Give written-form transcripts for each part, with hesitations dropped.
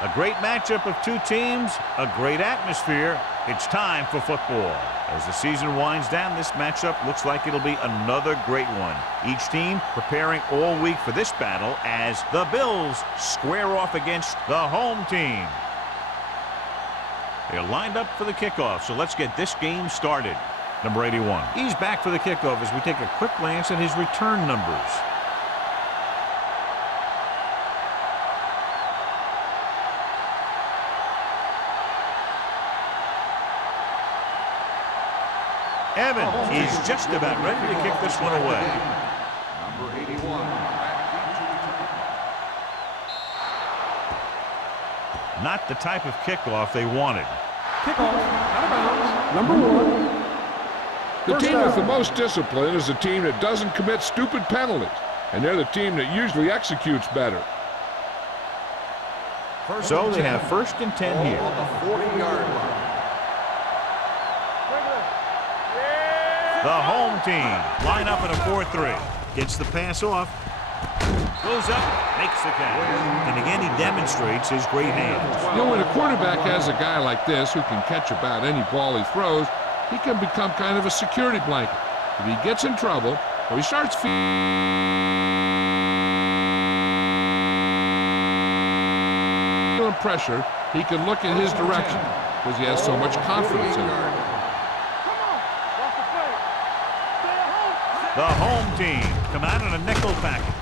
A great matchup of two teams, a great atmosphere. It's time for football. As the season winds down, this matchup looks like it'll be another great one. Each team preparing all week for this battle as the Bills square off against the home team. They're lined up for the kickoff, so let's get this game started. Number 81. He's back for the kickoff as we take a quick glance at his return numbers. Evans is just about ready to kick this one away. Number 81. Not the type of kickoff they wanted. Kickoff, out of bounds, number 1. The team with the most discipline is the team that doesn't commit stupid penalties, and they're the team that usually executes better. So they have 1st and 10 here. On the 40-yard line. The home team line up in a 4-3. Gets the pass off. Goes up, makes the catch. And again, he demonstrates his great hands. You know, when a quarterback has a guy like this who can catch about any ball he throws, he can become kind of a security blanket. If he gets in trouble, or he starts feeling pressure, he can look in his direction because he has so much confidence in him. The home team come out in a nickel package.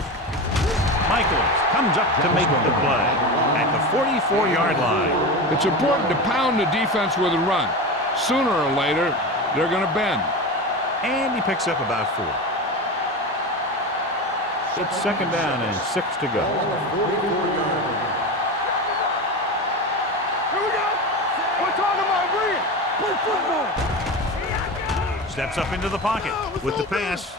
Michaels comes up to make the play at the 44-yard line. It's important to pound the defense with a run. Sooner or later, they're going to bend. And he picks up about 4. It's 2nd down and 6 to go. Here we go. We're talking about real. Play football. Steps up into the pocket with the pass.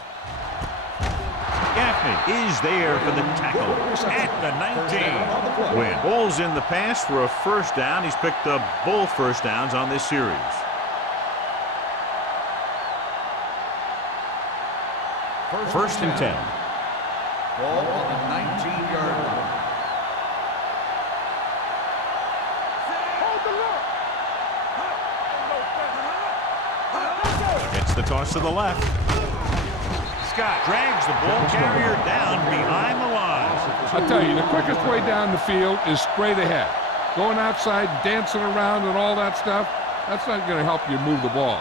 Gaffney is there for the tackle at the 19. Win. Ball's in the pass for a 1st down. He's picked up both 1st downs on this series. First and 10. Ball on the 19-yard line. Gets the toss to the left. Scott drags the ball carrier down behind the line. I tell you, the quickest way down the field is straight ahead. Going outside, dancing around and all that stuff, that's not going to help you move the ball.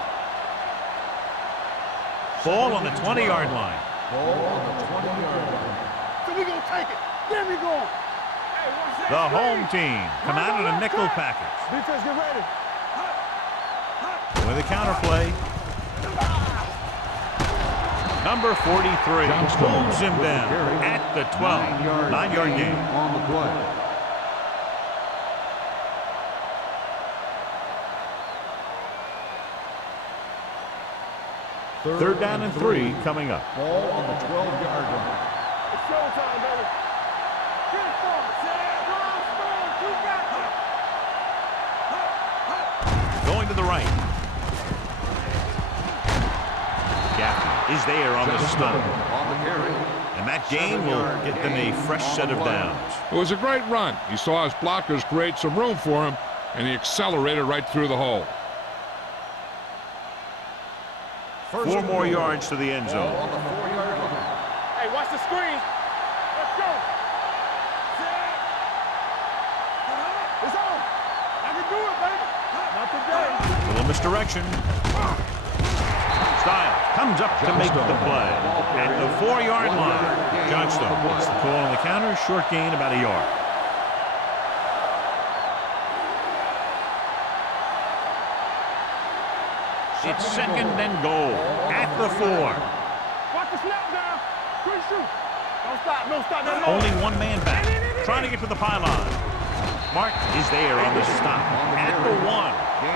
Ball on the 20-yard line. Ball on the 20-yard line. So we're going to take it. There we go. The home team come out in a nickel package. Defense, get ready. With a counterplay. Number 43 moves him down at the 12. 9-yard gain. On the play. Third down and 3 coming up. Ball on the 12-yard line. It's showtime, baby. Get it for me. Going to the right. Gaffney is there on the stop. On the carry. And that gain will get them a fresh set of downs. It was a great run. He saw his blockers create some room for him, and he accelerated right through the hole. 4 more yards to the end zone. On the 4-yard line. Hey, watch the screen. Let's go. It's on. I can do it, baby. Not today. Little misdirection. Styles comes up to make the play at the 4-yard line. Johnstone gets the call on the counter. Short gain about a yard. It's 2nd and goal at the 4. Watch the snap down. Quick shoot. Don't stop. Don't stop. That Only one man back. Trying to get to the pylon. Mark is there on the stop at the 1.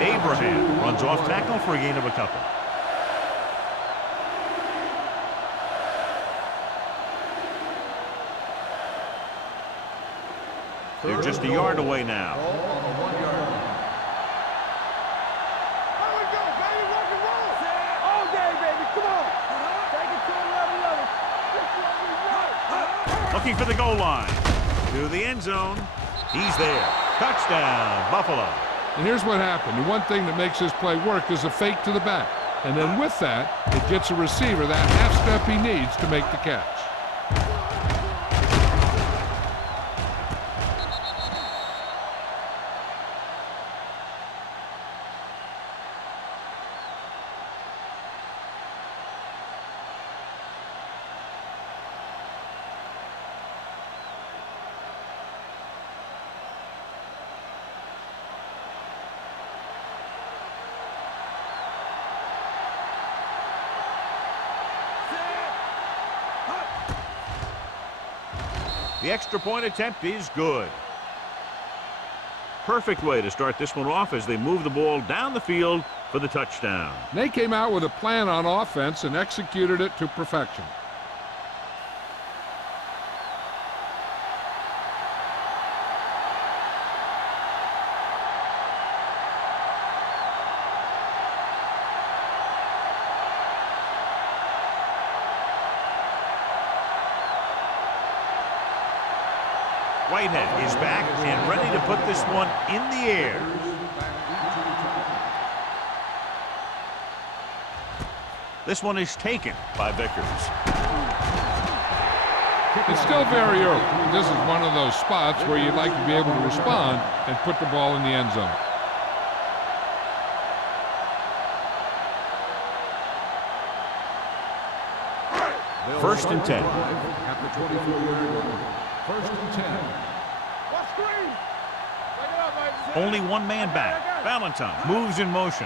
Abraham runs off tackle for a gain of a couple. They're just a yard away now. Ball on the 1-yard line. There we go, baby. Rock and roll. All day, baby. Come on. Take it to another level. This is what we want. Looking for the goal line. To the end zone. He's there. Touchdown, Buffalo. And here's what happened. The one thing that makes this play work is a fake to the back. And then with that, it gets a receiver that half step he needs to make the catch. The extra point attempt is good. Perfect way to start this one off as they move the ball down the field for the touchdown. They came out with a plan on offense and executed it to perfection. Whitehead is back and ready to put this one in the air. This one is taken by Vickers. It's still very early. This is one of those spots where you'd like to be able to respond and put the ball in the end zone. First and 10. At the 24-yard line. First and 10. What screen? Take it up, Mike. Only one man back. Valentine moves in motion.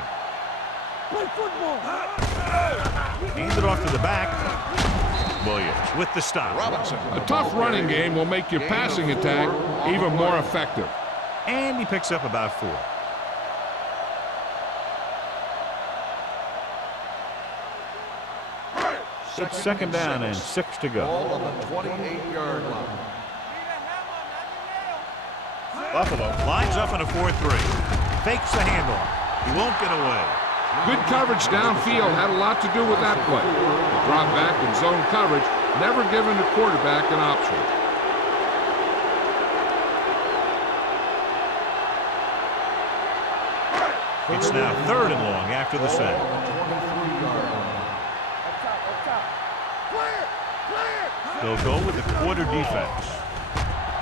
Play football. Hands it off to the back. Williams with the stop. Robinson. A tough running game will make your passing attack even more effective. And he picks up about 4. It's second down and 6 to go. Ball on the 28-yard line. Buffalo lines up in a 4-3. Fakes the handoff. He won't get away. Good coverage downfield had a lot to do with that play. The drop back and zone coverage, never giving the quarterback an option. It's now 3rd and long after the sack. They'll go with the quarter defense.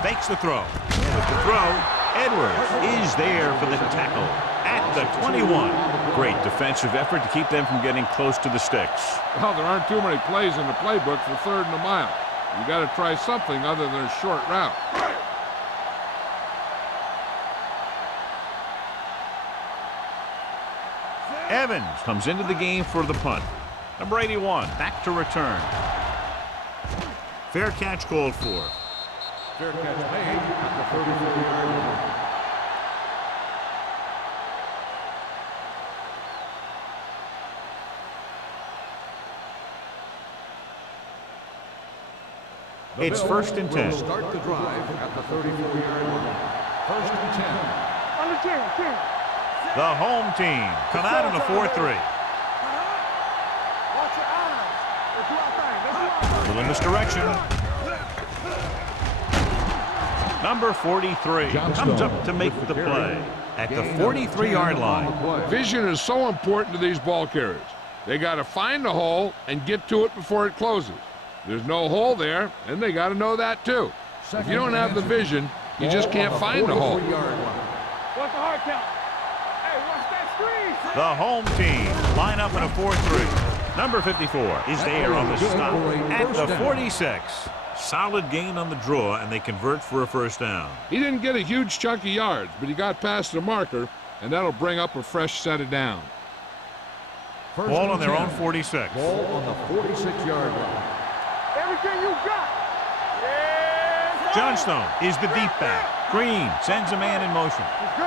Fakes the throw. With the throw, Edwards is there for the tackle at the 21. Great defensive effort to keep them from getting close to the sticks. Well, there aren't too many plays in the playbook for 3rd and a mile. You got to try something other than a short route. Evans comes into the game for the punt. Number 81 back to return. Fair catch called for. Fair catch made at the 34-yard line. It's 1st and 10. Start the drive at the 34-yard line. 1st and 10. On the 10. The home team come out in a 4-3. Watch your eyes. Let's do our thing. Let's do our thing. Little misdirection. Number 43 comes up to make the play at the 43-yard line. Vision is so important to these ball carriers. They got to find the hole and get to it before it closes. There's no hole there, and they got to know that too. If you don't have the vision, you just can't find the hole. What's the hard count? Hey, watch that screen. The home team line up in a 4-3. Number 54 is there on the stop at the 46. Solid gain on the draw, and they convert for a 1st down. He didn't get a huge chunk of yards, but he got past the marker, and that'll bring up a fresh set of downs. Ball on their own 46. Ball on the 46-yard line. Everything you got. Yes. Johnstone is the deep back. Green sends a man in motion. Let's go.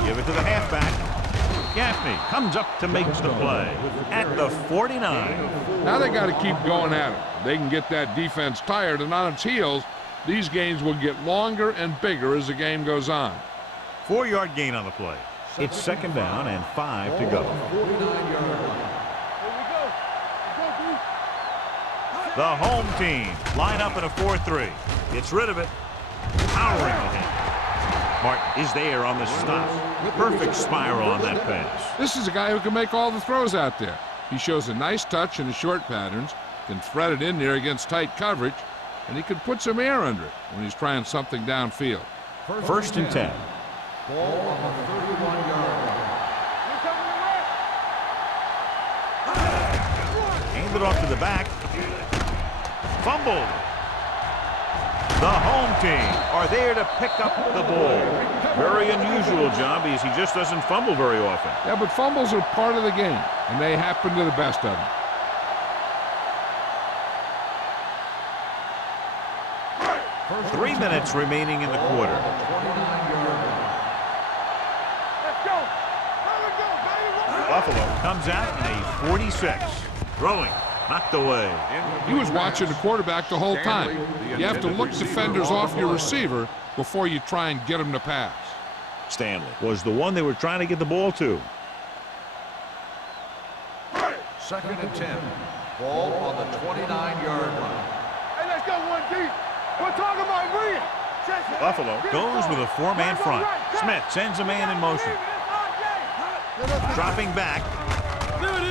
They give it to the halfback. Gaffney comes up to make the play at the 49. Now they got to keep going at it. They can get that defense tired and on its heels. These games will get longer and bigger as the game goes on. 4-yard gain on the play. It's 2nd down and 5 to go. 49-yard line. The home team line up in a 4-3. Gets rid of it. Powering ahead. Martin is there on the stop. Perfect spiral on that pass. This is a guy who can make all the throws out there. He shows a nice touch in the short patterns, can thread it in there against tight coverage, and he can put some air under it when he's trying something downfield. First and 10. Ball on the 31-yard line. Handed off to the back. Fumbled. The home team are there to pick up the ball. Very unusual job because he just doesn't fumble very often. Yeah, but fumbles are part of the game, and they happen to the best of them. First 3 minutes remaining in the quarter. 29-yard line. Let's go. Let it go, baby. Buffalo comes out in a 46. Throwing. Knocked away. He was watching the quarterback the whole time. You have to look defenders off your receiver before you try and get him to pass. Stanley was the one they were trying to get the ball to. Second and 10. Ball on the 29-yard line. Hey, let's go one deep. We're talking about green. Buffalo goes with a four-man front. Smith sends a man in motion. Dropping back.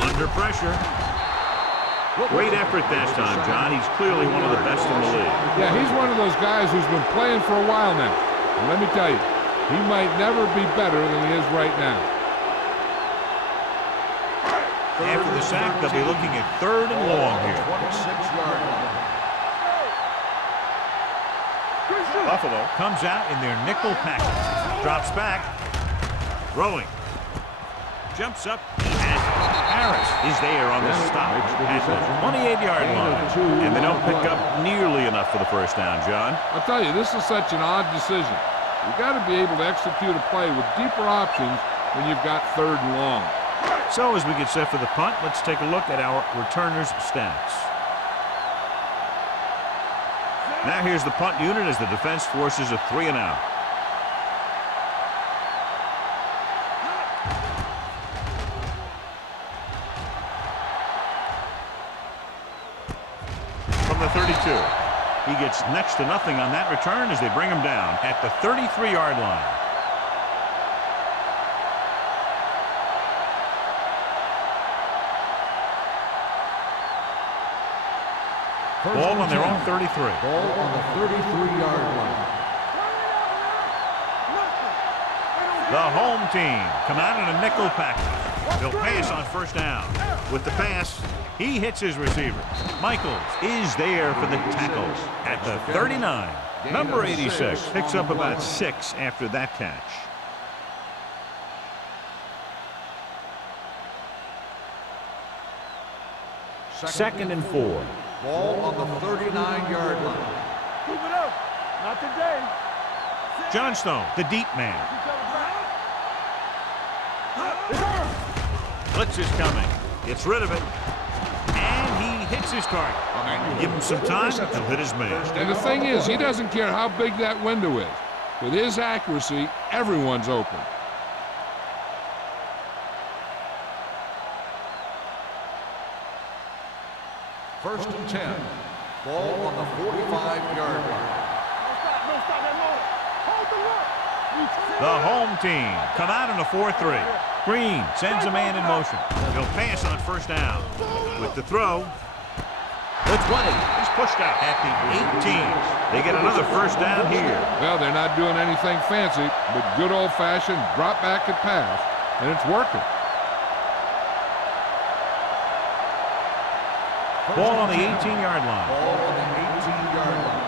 Under pressure. Great effort that time, John. He's clearly one of the best in the league. Yeah, he's one of those guys who's been playing for a while now. And let me tell you, he might never be better than he is right now. After the sack, they'll be looking at third and long here. 26-yard line. Buffalo comes out in their nickel package. Drops back. Throwing. Jumps up. And Harris is there on the stop at the 28-yard line. And they don't pick up nearly enough for the first down, John. I'll tell you, this is such an odd decision. You've got to be able to execute a play with deeper options when you've got third and long. So as we get set for the punt, let's take a look at our returners' stats. Now here's the punt unit as the defense forces a 3-and-out. From the 32. He gets next to nothing on that return as they bring him down at the 33-yard line. Ball on their own 33. Ball on the 33-yard line. The home team come out in a nickel package. They'll pass on first down. With the pass, he hits his receiver. Michaels is there for the tackle at the 39. Number 86 picks up about 6 after that catch. Second and 4. Ball on the 39-yard line. Keep it up. Not today. Johnstone, the deep man. Blitz is coming. Gets rid of it. And he hits his target. Give him some time, he'll hit his man. And the thing is, he doesn't care how big that window is. With his accuracy, everyone's open. First and 10. Ball on the 45-yard line. No stop that moment. Hold the look. The home team come out in a 4-3. Green sends a man in motion. He'll pass on first down. With the throw, the 20. He's pushed out at the 18. They get another first down here. Well, they're not doing anything fancy, but good old-fashioned drop back and pass, and it's working. Ball on the 18-yard line. Ball on the 18-yard line.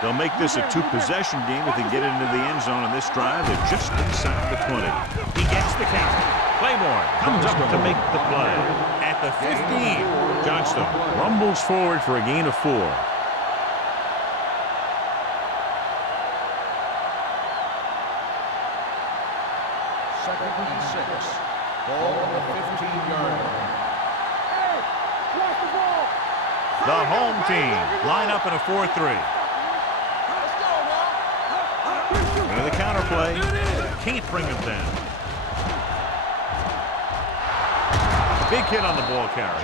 They'll make this a two-possession game if they get into the end zone on this drive. They're just inside the 20. He gets the count. Claymore comes up to make the play. At the 15, Johnstone rumbles forward for a gain of 4. Second and 6. Ball on the 15-yard line. Hey, watch the ball. The home team line up in a 4-3. Into the counter play. Can't bring him down. Big hit on the ball carrier.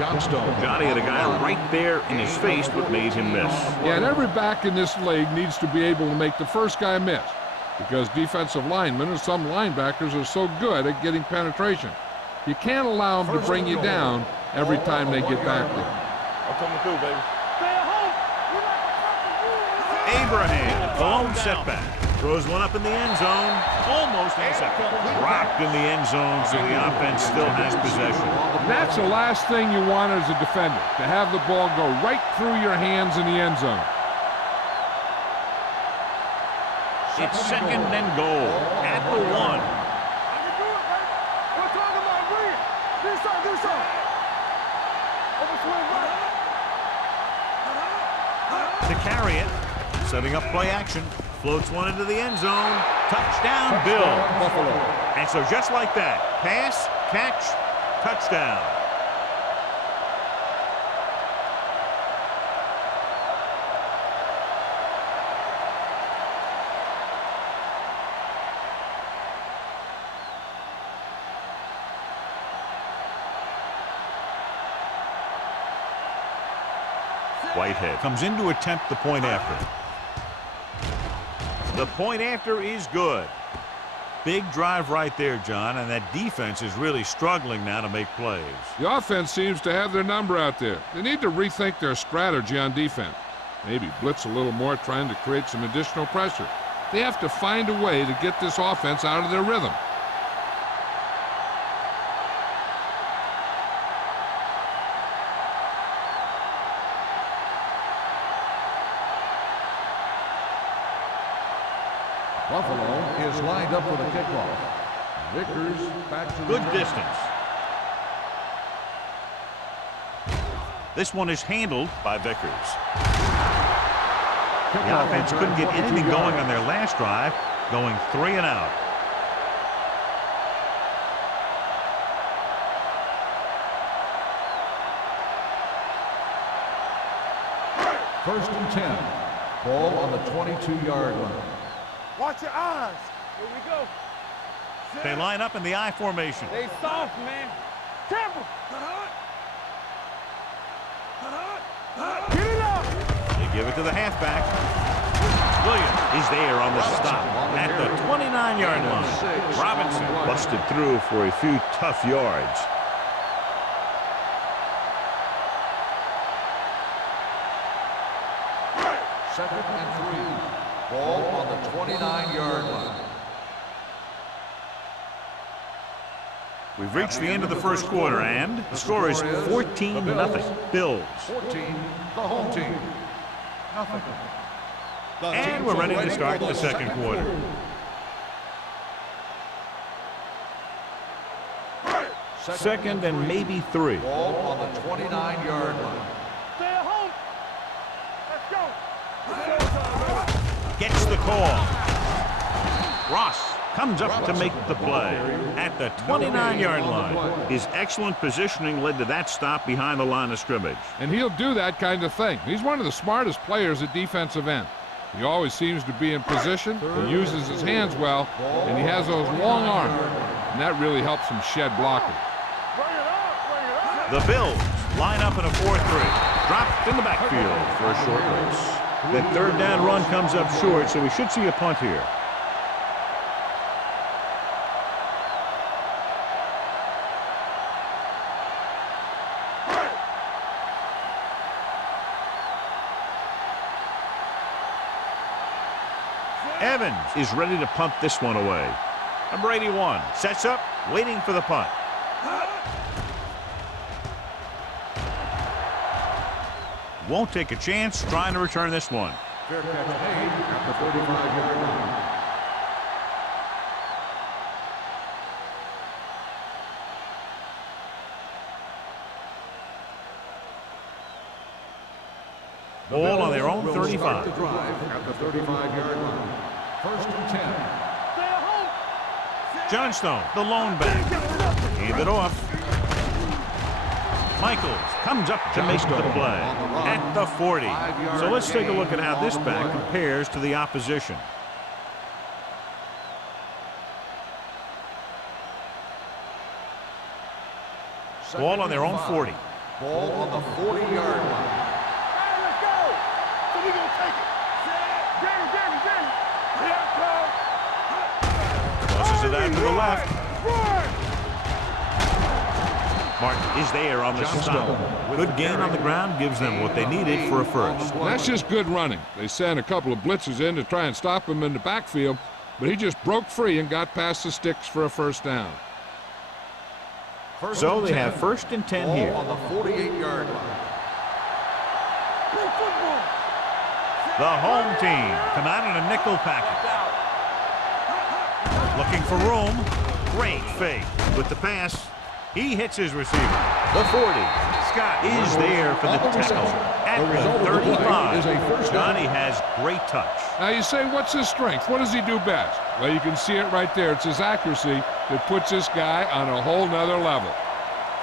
Johnny had a guy right there in his face what made him miss. Yeah, and every back in this league needs to be able to make the first guy miss, because defensive linemen and some linebackers are so good at getting penetration. You can't allow them to bring you down every time they get back there. I'm coming through, baby. Stay at home. Abraham, the lone setback. Throws one up in the end zone. Almost intercepted. Dropped in the end zone, so the offense still has possession. That's the last thing you want as a defender, to have the ball go right through your hands in the end zone. It's second and goal at the 1. We're talking about bring it. Do something. Overswing right. To carry it, setting up play action. Floats one into the end zone. Touchdown, Bill. Buffalo. And so just like that, pass, catch, touchdown. Whitehead comes in to attempt the point after. The point after is good. Big drive right there, John, and that defense is really struggling now to make plays. The offense seems to have their number out there. They need to rethink their strategy on defense. Maybe blitz a little more, trying to create some additional pressure. They have to find a way to get this offense out of their rhythm. Buffalo is lined up for the kickoff. Vickers back to Good distance. This one is handled by Vickers. The offense couldn't get anything going on their last drive, going 3 and out. First and 10. Ball on the 22-yard line. Watch your eyes. Here we go. They line up in the I formation. Stay soft, man. Careful. Get it up. They give it to the halfback. Williams is there on the stop at the 29-yard line. Robinson busted through for a few tough yards. Second and 3. Ball on the 29-yard line. We've reached the end of the first quarter, and the score is 14-0. Bills. 14, the home team. Nothing. And we're ready to start the second quarter. Second and maybe 3. Ball on the 29-yard line. Stay at home. Let's go. Gets the call. Ross comes up to make the play at the 29-yard line. His excellent positioning led to that stop behind the line of scrimmage. And he'll do that kind of thing. He's one of the smartest players at defensive end. He always seems to be in position, he uses his hands well, and he has those long arms, and that really helps him shed blocking. The Bills line up in a 4-3. Dropped in the backfield for a short loss. That third down run comes up short, so we should see a punt here. Evans is ready to punt this one away. Number 81 sets up, waiting for the punt. Won't take a chance trying to return this one. Fair catch made at the 35-yard line. Ball on their own Will 35. start the drive at the 35-yard line. First and 10. Johnstone, the lone back. Hand it off. Michaels comes up to make the play at the 40. So let's take a look at how this back compares to the opposition. Ball on their own 40. Ball on the 40-yard line. Hey, let's go. So we gonna take it. Danny. Here it comes. Tosses it out to the left. Run. Martin is there on the stop. Good gain on the ground gives them what they needed for a first. That's just good running. They sent a couple of blitzers in to try and stop him in the backfield, but he just broke free and got past the sticks for a first down. So they have 1st and 10 here. Ball on the 48-yard line. Play football. The home team come out in a nickel package. Looking for room. Great fake with the pass. He hits his receiver. The 40. Scott is there for the tackle at the 35. Johnny has great touch. Now you say, what's his strength? What does he do best? Well, you can see it right there. It's his accuracy that puts this guy on a whole nother level.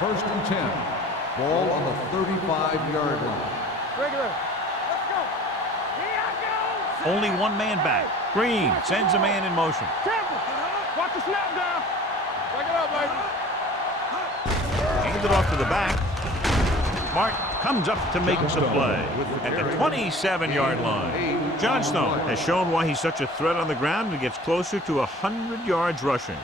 1st and 10. Ball on the 35-yard line. Regular. Let's go. Here I go. Only one man back. Green sends a man in motion. Careful. Watch the snap down. Break it up, baby. Hands it off to the back. Martin comes up to make the play at the 27-yard line. Johnstone has shown why he's such a threat on the ground and gets closer to 100 yards rushing.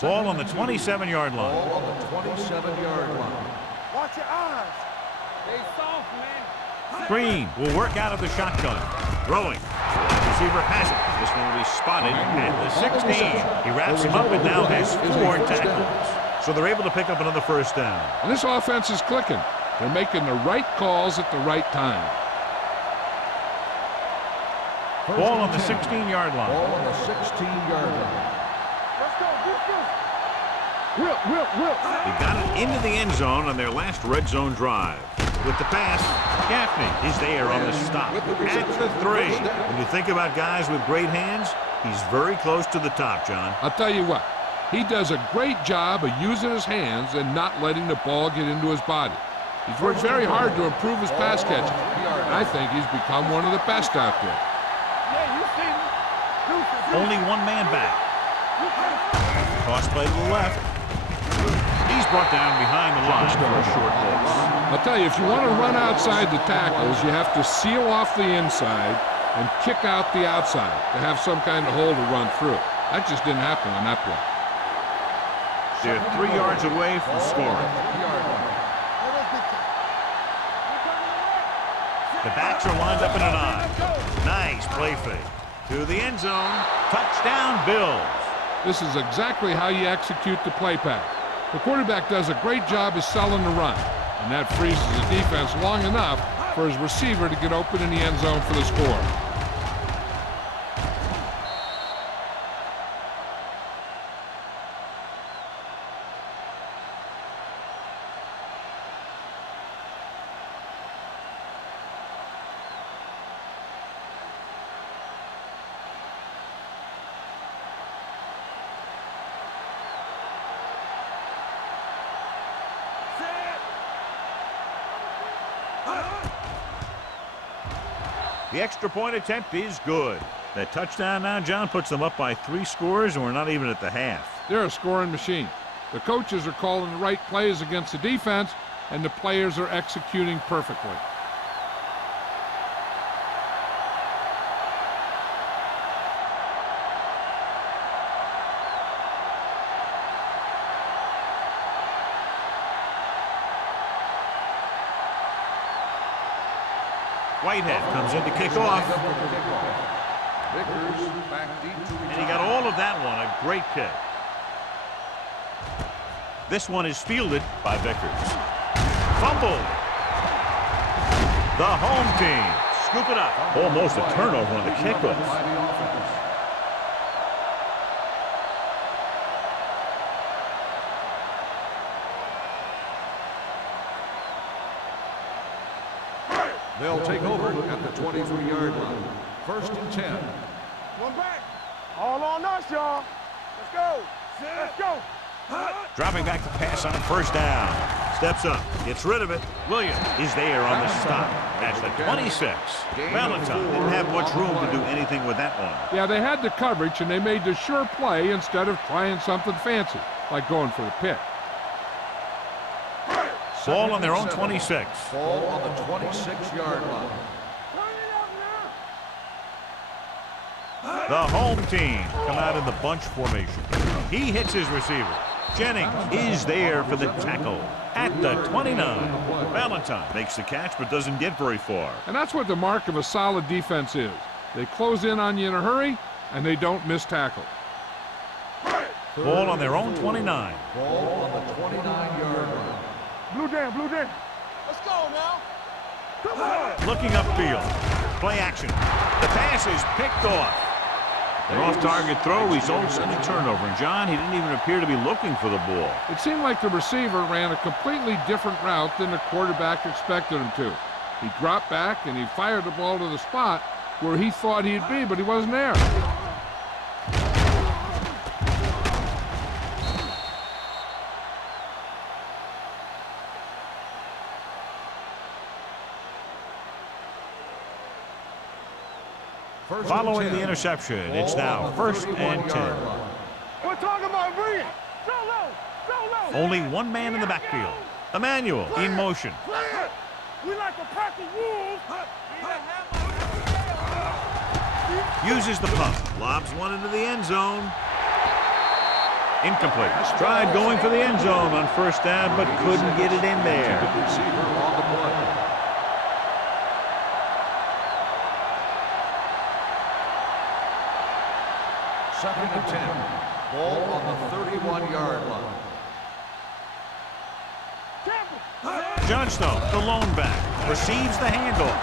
Ball on the 27-yard line. Ball on the 27-yard line. Watch your eyes. Stay soft, man. Green will work out of the shotgun. Throwing. Receiver has it. This one will be spotted at the 16. He wraps him up and now has 4 tackles. So they're able to pick up another first down. And this offense is clicking. They're making the right calls at the right time. Ball on the 16-yard line. Ball on the 16-yard line. Let's go. Whip. They got it into the end zone on their last red zone drive. With the pass, Gaffney is there on the stop at the 3. When you think about guys with great hands, he's very close to the top, John. I'll tell you what, he does a great job of using his hands and not letting the ball get into his body. He's worked very hard to improve his pass catching, and I think he's become one of the best out there. Yeah, you see me. Only one man back. Toss play to the left. He's brought down behind the line for a short blitz. I'll tell you, if you want to run outside the tackles, you have to seal off the inside and kick out the outside to have some kind of hole to run through. That just didn't happen on that play. They're 3 yards away from scoring. The backs are lined up in an eye. Nice play fake. To the end zone. Touchdown, Bills. This is exactly how you execute the play pass. The quarterback does a great job of selling the run, and that freezes the defense long enough for his receiver to get open in the end zone for the score. The extra point attempt is good. That touchdown now, John, puts them up by 3 scores, and we're not even at the half. They're a scoring machine. The coaches are calling the right plays against the defense, and the players are executing perfectly. Whitehead comes in to kick off. Vickers back deep to And he got all of that one. A great kick. This one is fielded by Vickers. Fumble. The home team scoop it up. Almost a turnover on the kickoff. by the offense. They'll take over at the 23-yard line. 1st and 10. One back. All on us, y'all. Let's go. Let's go. Dropping back to pass on first down. Steps up, gets rid of it. Williams is there on the stop. That's the 26. Valentine didn't have much room to do anything with that one. Yeah, they had the coverage, and they made the sure play instead of trying something fancy, like going for the pick. Ball on their own 26. Ball on the 26-yard line. The home team come out in the bunch formation. He hits his receiver. Jennings is there for the tackle at the 29. Valentine makes the catch but doesn't get very far. And that's what the mark of a solid defense is. They close in on you in a hurry, and they don't miss tackle. Ball on their own 29. Ball on the 29-yard line. Blue jam, blue jam. Let's go now. Come on. Looking upfield. Play action. The pass is picked off. An off-target throw results in a turnover. And John, he didn't even appear to be looking for the ball. It seemed like the receiver ran a completely different route than the quarterback expected him to. He dropped back and he fired the ball to the spot where he thought he'd be, but he wasn't there. Following the interception, it's now 1st and 10. We're talking about bringing. Go low. Go low. Only one man in the backfield. Emmanuel in motion. We like a pack of wolves. Uses the pump. Lobs one into the end zone. Incomplete. Tried going for the end zone on 1st down, but couldn't get it in there. Receiver on the play. Second and 10. Ball on the 31-yard line. Johnstone, the lone back, receives the handoff.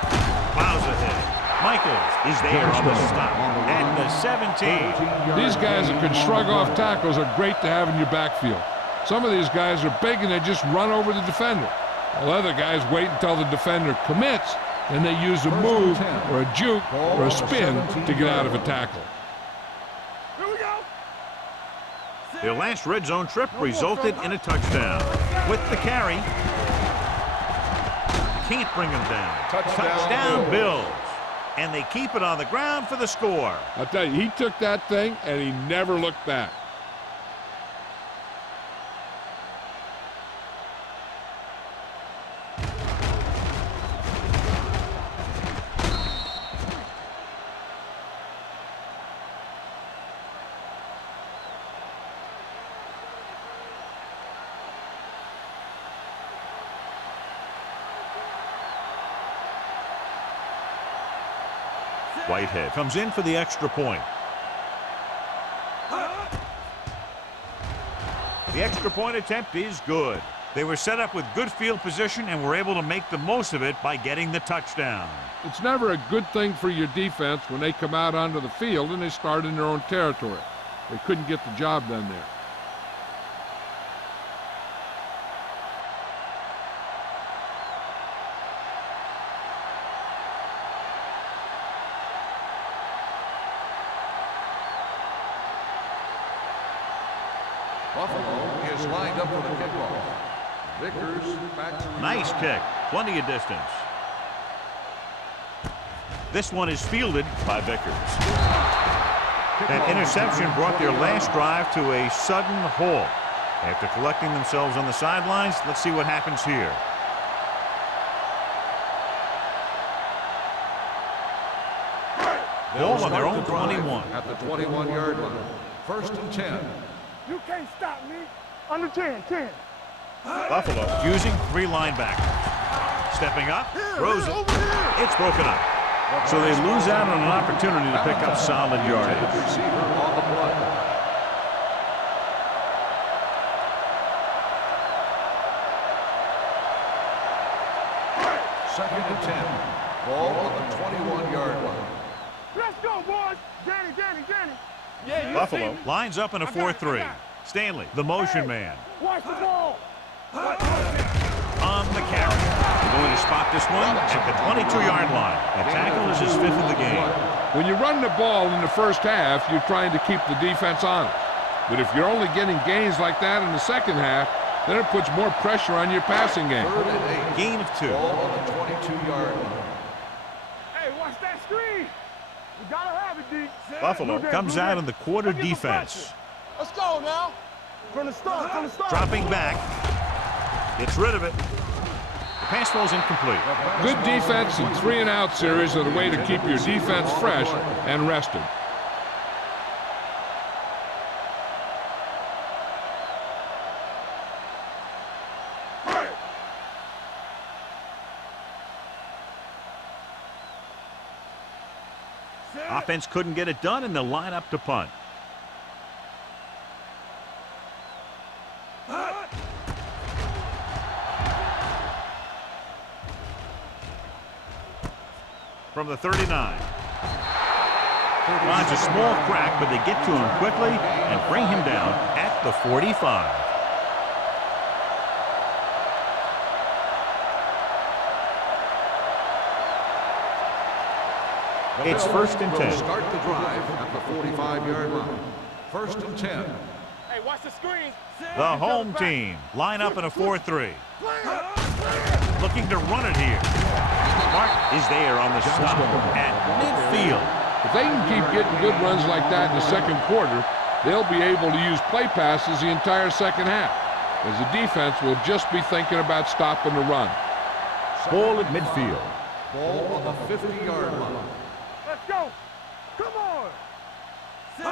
Plows ahead. Michaels is there on the stop at the 17. These guys that can shrug off tackles are great to have in your backfield. Some of these guys are big and they just run over the defender. While other guys wait until the defender commits, and they use a move or a juke or a spin to get out of a tackle. Their last red zone trip resulted in a touchdown. With the carry, can't bring him down. Touchdown Bills. And they keep it on the ground for the score. I'll tell you, he took that thing and he never looked back. Whitehead comes in for the extra point. The extra point attempt is good. They were set up with good field position and were able to make the most of it by getting the touchdown. It's never a good thing for your defense when they come out onto the field and they start in their own territory. They couldn't get the job done there. Buffalo is lined up for the kickoff. Vickers back to Nice kick. Plenty of distance. This one is fielded by Vickers. That interception brought their last drive to a sudden halt. After collecting themselves on the sidelines, let's see what happens here. Ball on their own 21. At the 21-yard line. 1st and 10. You can't stop me. Under 10, 10. Buffalo using 3 linebackers. Stepping up, throws it. It's broken up. So they lose out on an opportunity to pick up solid yardage. Receiver on the play. Second and 10. Ball on the 21-yard line. Let's go, boys. Danny, Danny, Danny. Yeah, Buffalo lines up in a 4-3. Stanley, the motion man. Watch the ball. On the carry. They're going to spot this one at the 22-yard line. The tackle is his 5th of the game. When you run the ball in the first half, you're trying to keep the defense honest. But if you're only getting gains like that in the second half, then it puts more pressure on your passing game. 3rd and 8. Gain of 2. Ball on the 22-yard line. Hey, watch that screen. You gotta have it, D. Buffalo comes out in the quarter defense. Let's go now. From the start, from the start. Dropping back. Gets rid of it. The pass ball's incomplete. Good defense and 3-and-out series are the way to keep your defense fresh and rested. Offense couldn't get it done, and they'll line up to punt. From the 39. Finds a small crack, but they get to him quickly and bring him down at the 45. It's 1st and 10. Start the drive at the 45-yard line. 1st and 10. Hey, watch the screen. The home team line up in a 4-3. Looking to run it here. Mark is there on the stop at midfield. If they can keep getting good runs like that in the second quarter, they'll be able to use play passes the entire second half, as the defense will just be thinking about stopping the run. Ball at midfield. Ball on the 50-yard line. Let's go. Come on.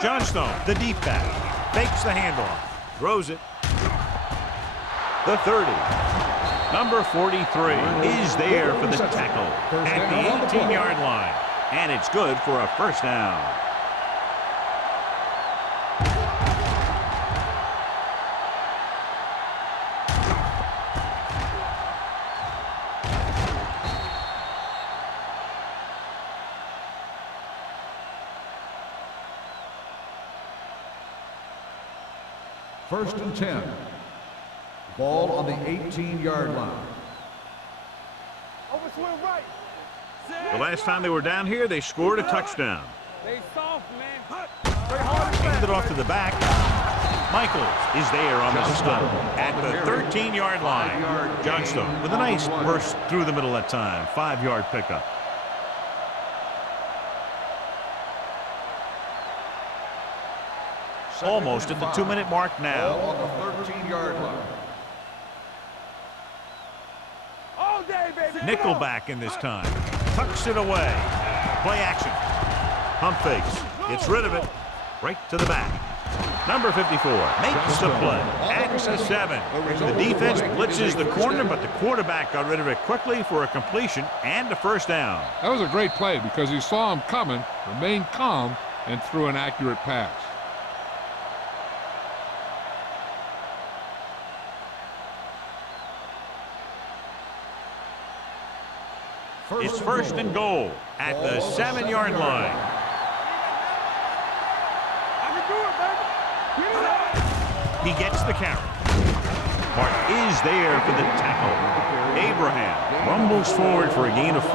Johnstone, the deep back, fakes the handoff, throws it. The 30. Number 43 is there for the tackle at the 18-yard line, and it's good for a 1st down. First and 10. Ball on the 18-yard line. Over swing right. The last time they were down here, they scored a touchdown. They soft, man. Very hard to Hand it off to the back. Michaels is there on the stop at the 13-yard line. Johnstone with a nice burst through the middle that time. 5-yard pickup. Almost at the 2-minute mark Ball now. on the 13-yard line. all day, baby. Nickelback in this time. Tucks it away. Play action. Pump fakes. Gets rid of it. Right to the back. Number 54 makes the play. At the 7. The defense blitzes the corner, but the quarterback got rid of it quickly for a completion and a 1st down. That was a great play because he saw him coming, remained calm, and threw an accurate pass. It's 1st and goal at the 7-yard line. I can do it, baby. Get it up. He gets the carry. Mark is there for the tackle. Abraham rumbles forward for a gain of 4.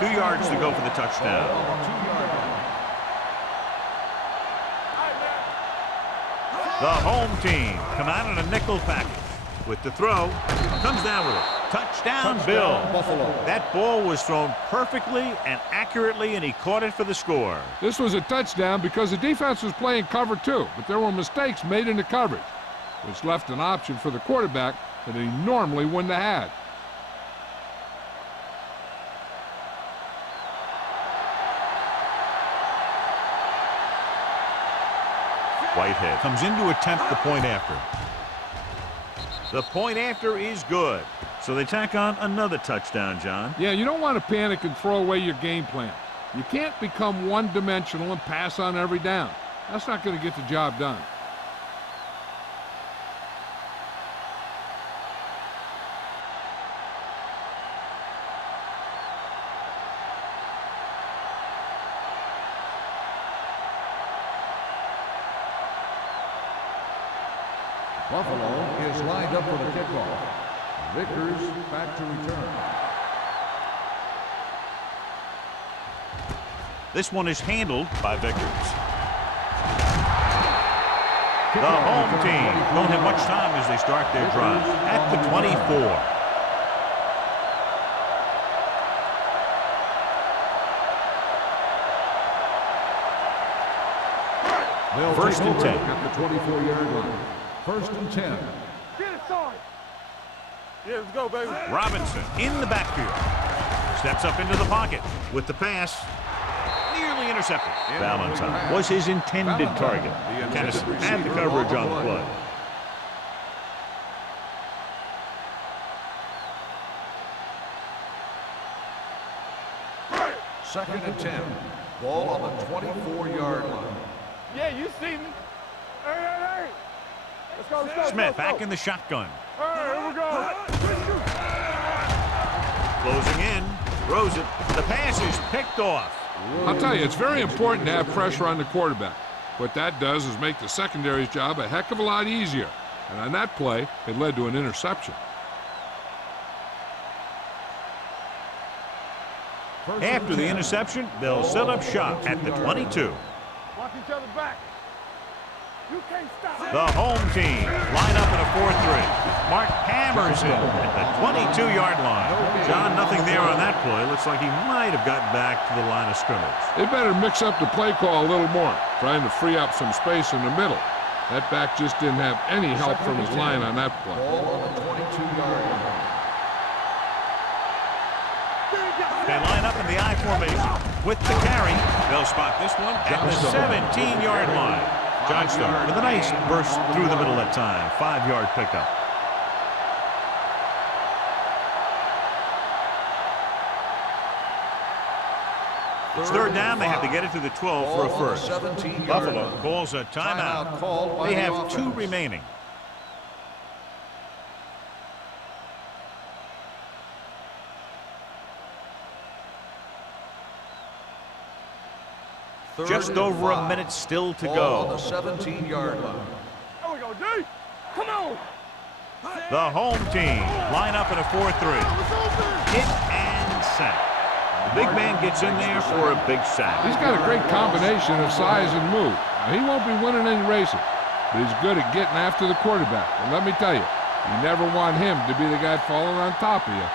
Two yards to go for the touchdown. The home team come out in a nickel package. With the throw, comes down with it. Touchdown, Bill. Buffalo. That ball was thrown perfectly and accurately, and he caught it for the score. This was a touchdown because the defense was playing cover 2, but there were mistakes made in the coverage, which left an option for the quarterback that he normally wouldn't have had. Whitehead comes in to attempt the point after. The point after is good. So they tack on another touchdown, John. Yeah, you don't want to panic and throw away your game plan. You can't become one-dimensional and pass on every down. That's not going to get the job done. Buffalo is lined up for the kickoff. Vickers back to return. This one is handled by Vickers. The home team don't have much time as they start their drive at the 24. They'll First take and over 10. at the 24-yard line. First and 10. Get it, son. Yeah, let's go, baby. Robinson in the backfield. Steps up into the pocket with the pass. Nearly intercepted. Valentine was his intended target. Tennessee had the coverage on the play. Second and 10. Ball on the 24-yard line. Yeah, you see me. Hey, hey, hey. Let's go, let's go. Smith back in the shotgun. Hey, here we go. Closing in. Throws it. The pass is picked off. I'll tell you, it's very important to have pressure on the quarterback. What that does is make the secondary's job a heck of a lot easier. And on that play, it led to an interception. After the interception, they'll set up shop at the 22. Watch each other back. You can't stop. The home team line up in a 4-3. Mark hammers him at the 22-yard line. John, nothing there on that play. Looks like he might have gotten back to the line of scrimmage. They better mix up the play call a little more, trying to free up some space in the middle. That back just didn't have any help from his line on that play. Ball on the 22-yard line. They line up in the I formation with the carry. They'll spot this one at the 17-yard line. Johnstone with a nice burst through the middle that time. 5-yard pickup. It's third down. They have to get it to the 12 for a first. Buffalo calls a timeout. They have 2 remaining. Just over a minute still to go. On the 17-yard line. There we go, D. Come on. The home team line up in a 4-3. Hit and sack. The big man gets in there for a big sack. He's got a great combination of size and move. Now, he won't be winning any races, but he's good at getting after the quarterback. And let me tell you, you never want him to be the guy falling on top of you.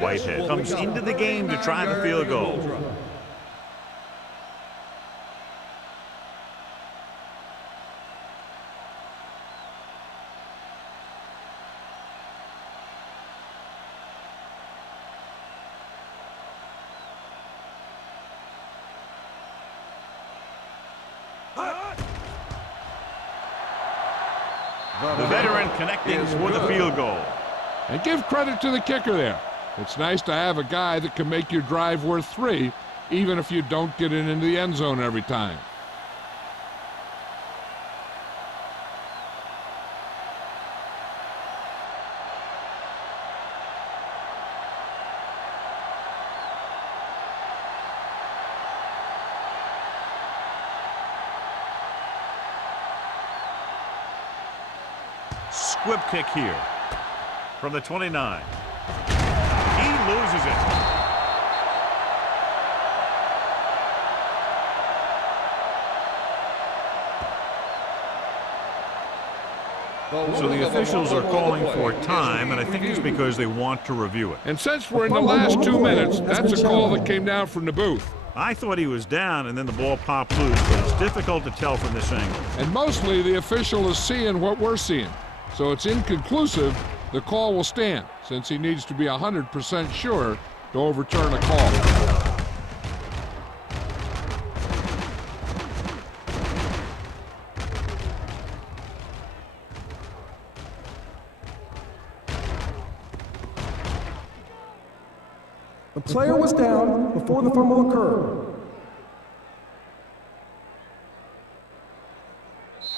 Whitehead comes into the game to try the field goal. The veteran connecting for the field goal. And give credit to the kicker there. It's nice to have a guy that can make your drive worth 3, even if you don't get it into the end zone every time. Squib kick here from the 29. He loses it. So the officials are calling for time, and I think it's because they want to review it. And since we're in the last 2 minutes, that's a call that came down from the booth. I thought he was down, and then the ball popped loose, but it's difficult to tell from this angle. And mostly the official is seeing what we're seeing. So it's inconclusive. The call will stand, since he needs to be 100% sure to overturn a call. The player was down before the fumble occurred.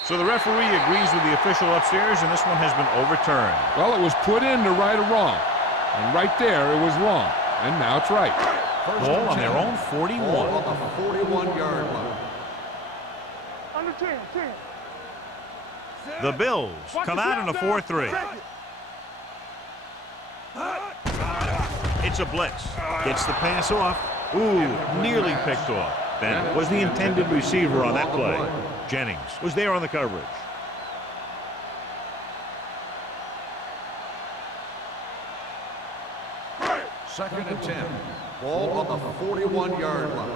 So the referee agrees with the official upstairs, and this one has been overturned. Well, it was put in to right a wrong. And right there, it was wrong. And now it's right. Ball on their own 41. Ball on the 41-yard line. Under 10, 10. The Bills come out in a 4-3. It's a blitz. Gets the pass off. Ooh, nearly picked off. That was the intended receiver on that play. Jennings was there on the coverage. Second and 10. Ball on the 41-yard line.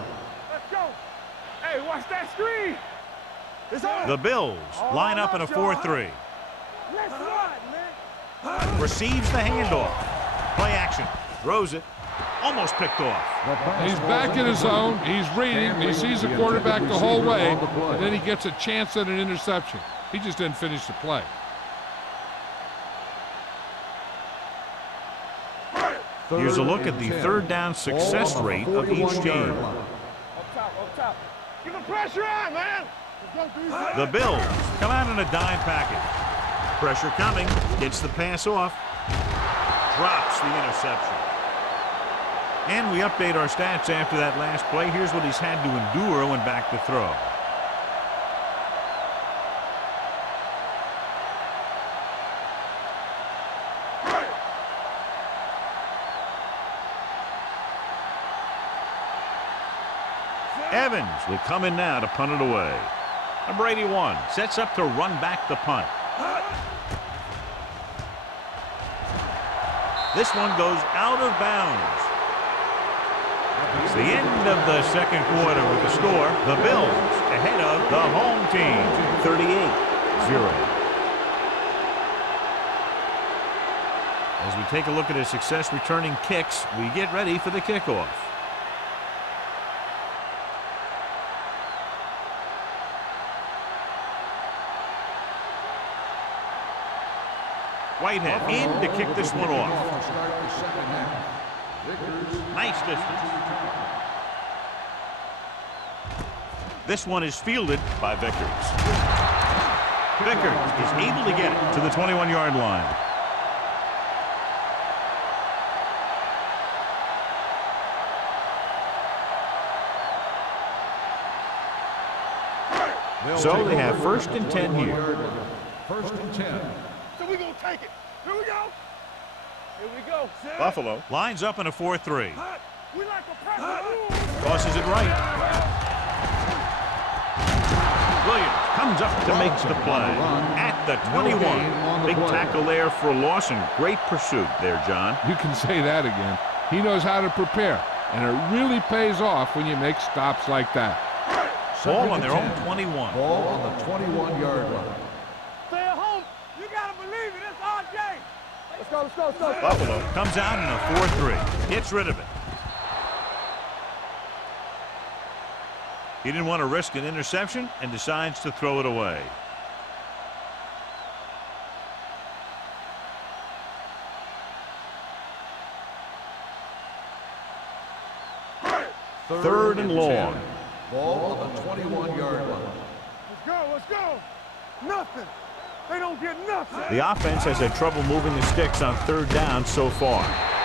Let's go. Hey, watch that screen. It's on. The Bills line up in a 4-3. Let's run, man. Receives the handoff. Play action. Throws it. Almost picked off. He's back in his zone. He's reading. He sees the quarterback the whole way. And then he gets a chance at an interception. He just didn't finish the play. Here's a look at the third down success rate of each team. Up top. Give the pressure on, man. The Bills come out in a dime package. Pressure coming. Gets the pass off. Drops the interception. And we update our stats after that last play. Here's what he's had to endure when back to throw. Evans will come in now to punt it away. Number 81 sets up to run back the punt. This one goes out of bounds. It's the end of the second quarter with the score. The Bills ahead of the home team, 38-0. As we take a look at his success returning kicks, we get ready for the kickoff. Whitehead in to kick this one off. Nice distance. This one is fielded by Vickers. Vickers is able to get it to the 21-yard line. So they have first and 10 here. First and 10. So we're going to take it. Here we go. Here we go. Buffalo lines up in a 4-3. We like a pressure. Tosses it right. Williams comes up to make the play at the 21. Big tackle there for a loss and great pursuit there, John. You can say that again. He knows how to prepare, and it really pays off when you make stops like that. Ball on their own 21. Ball on the 21-yard line. Stay at home. You got to believe it. It's our game. Let's go. Buffalo comes out in a 4-3. Gets rid of it. He didn't want to risk an interception and decides to throw it away. Third and long. Ball on the 21-yard line. Let's go. Nothing. They don't get nothing. The offense has had trouble moving the sticks on third down so far.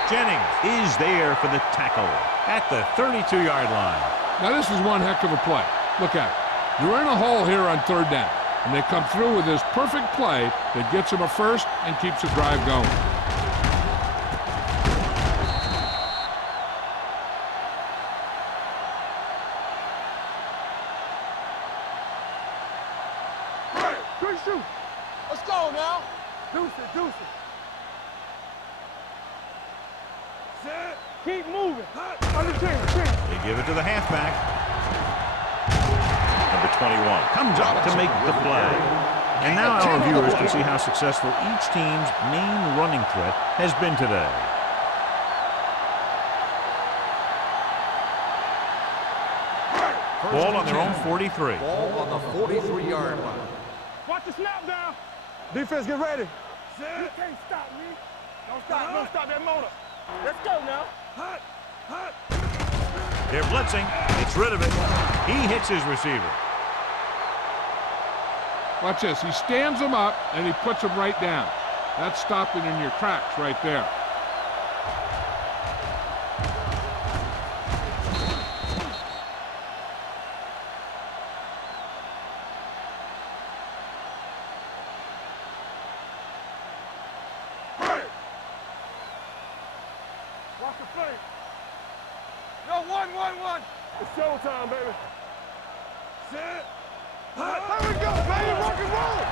Jennings is there for the tackle at the 32-yard line. Now this is one heck of a play. Look at it. You're in a hole here on third down, and they come through with this perfect play that gets them a first and keeps the drive going. Good shoot. Let's go now. Deuce it. Set. Keep moving. Under 10. They give it to the halfback. Number 21 comes up to make the play. And now our viewers can see how successful each team's main running threat has been today. Ball on their own 43. Ball on the 43-yard line. Watch the snap down. Defense, get ready. You can't stop me. Don't stop that motor. Let's go now. They're blitzing. Gets rid of it. He hits his receiver. Watch this. He stands them up, and he puts them right down. That's stopping in your tracks right there. Watch Lock the flame. No, one. It's showtime, baby. Set. There we go, baby. Rock and roll.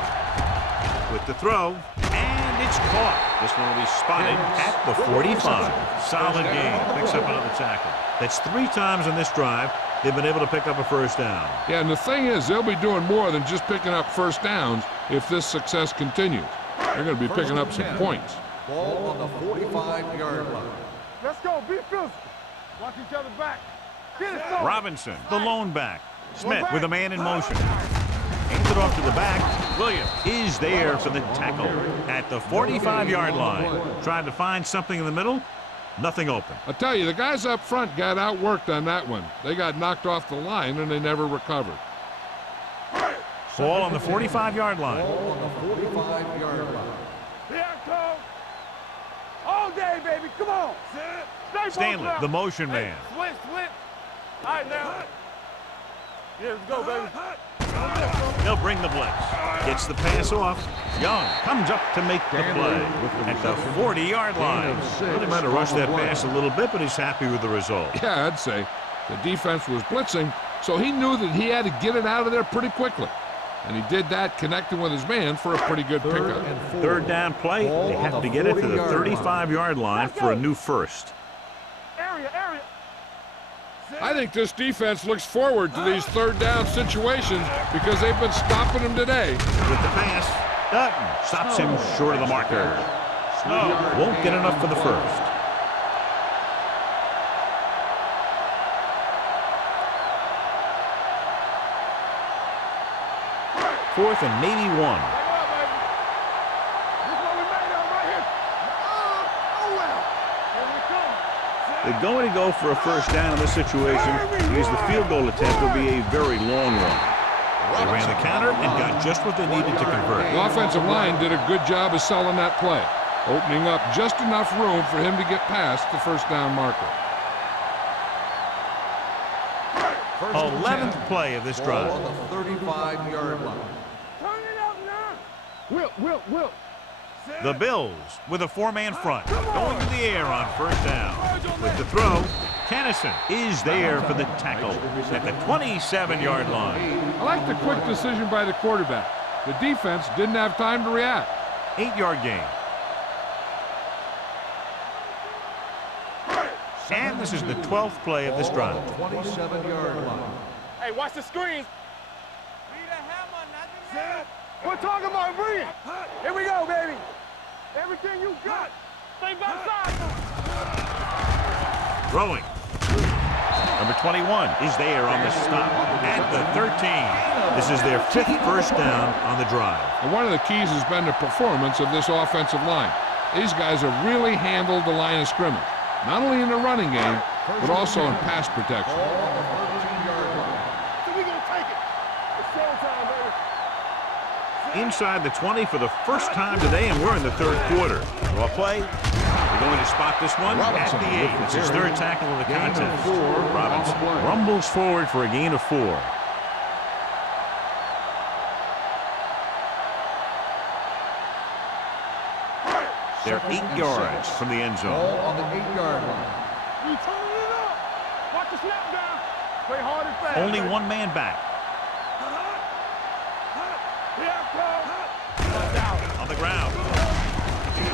With the throw, and it's caught. This one will be spotted at the 45. Solid game. Picks up another tackle. That's 3 times in this drive they've been able to pick up a first down. Yeah, and the thing is, they'll be doing more than just picking up first downs if this success continues. They're going to be picking up some points. Ball on the 45-yard line. Let's go. Be physical. Watch each other back. Get it, son. Robinson, the lone back. Smith with a man in motion. Hands it off to the back. Williams is there for the tackle at the 45-yard line. Tried to find something in the middle. Nothing open. I tell you, the guys up front got outworked on that one. They got knocked off the line, and they never recovered. Ball on the 45-yard line. Ball on the 45-yard line. Here I come. All day, baby. Come on. Stay Stanley, focused. the motion man. Switch. All right, now. Yeah, let's go, baby. They'll bring the blitz. Gets the pass off. Young comes up to make the play at the 40-yard line. Really might have rushed that pass a little bit, but he's happy with the result. Yeah, I'd say. The defense was blitzing, so he knew that he had to get it out of there pretty quickly. And he did that, connecting with his man for a pretty good pickup. Third down play. They have to get it to the 35-yard line for a new first. Area. I think this defense looks forward to these third down situations because they've been stopping them today. With the pass, Dutton stops him short of the marker. Snow won't get enough for the first. Fourth and maybe 1. This what we made of right here. Oh, well. Here we come. They're going to go for a first down in this situation because the field goal attempt will be a very long one. They ran the counter and got just what they needed to convert. The offensive line did a good job of selling that play, opening up just enough room for him to get past the first down marker. 11th play of this drive. Ball on the 35-yard line. Turn it up now. Will. The Bills with a 4-man front going to the air on first down. With the throw, Kennison is there for the tackle at the 27-yard line. I like the quick decision by the quarterback. The defense didn't have time to react. 8-yard gain. And this is the 12th play of this drive. 27-yard line. Hey, watch the screen. We're talking about bringing. Here we go, baby. Everything you got. Stay backside. Throwing. Number 21 is there on the stop at the 13. This is their 5th first down on the drive. And one of the keys has been the performance of this offensive line. These guys have really handled the line of scrimmage, not only in the running game, but also in pass protection. Ball on the 13-yard line. So we gonna take it. It's showtime, baby. Inside the 20 for the first time today, and we're in the 3rd quarter. Draw play. They're going to spot this one at the 8. It's his 3rd tackle of the contest. Robinson rumbles forward for a gain of 4. They're 8 yards from the end zone. Ball on the 8-yard line. We turning it up. Watch the snap down. Play hard and fast. Only one man back. Here I come. On the ground.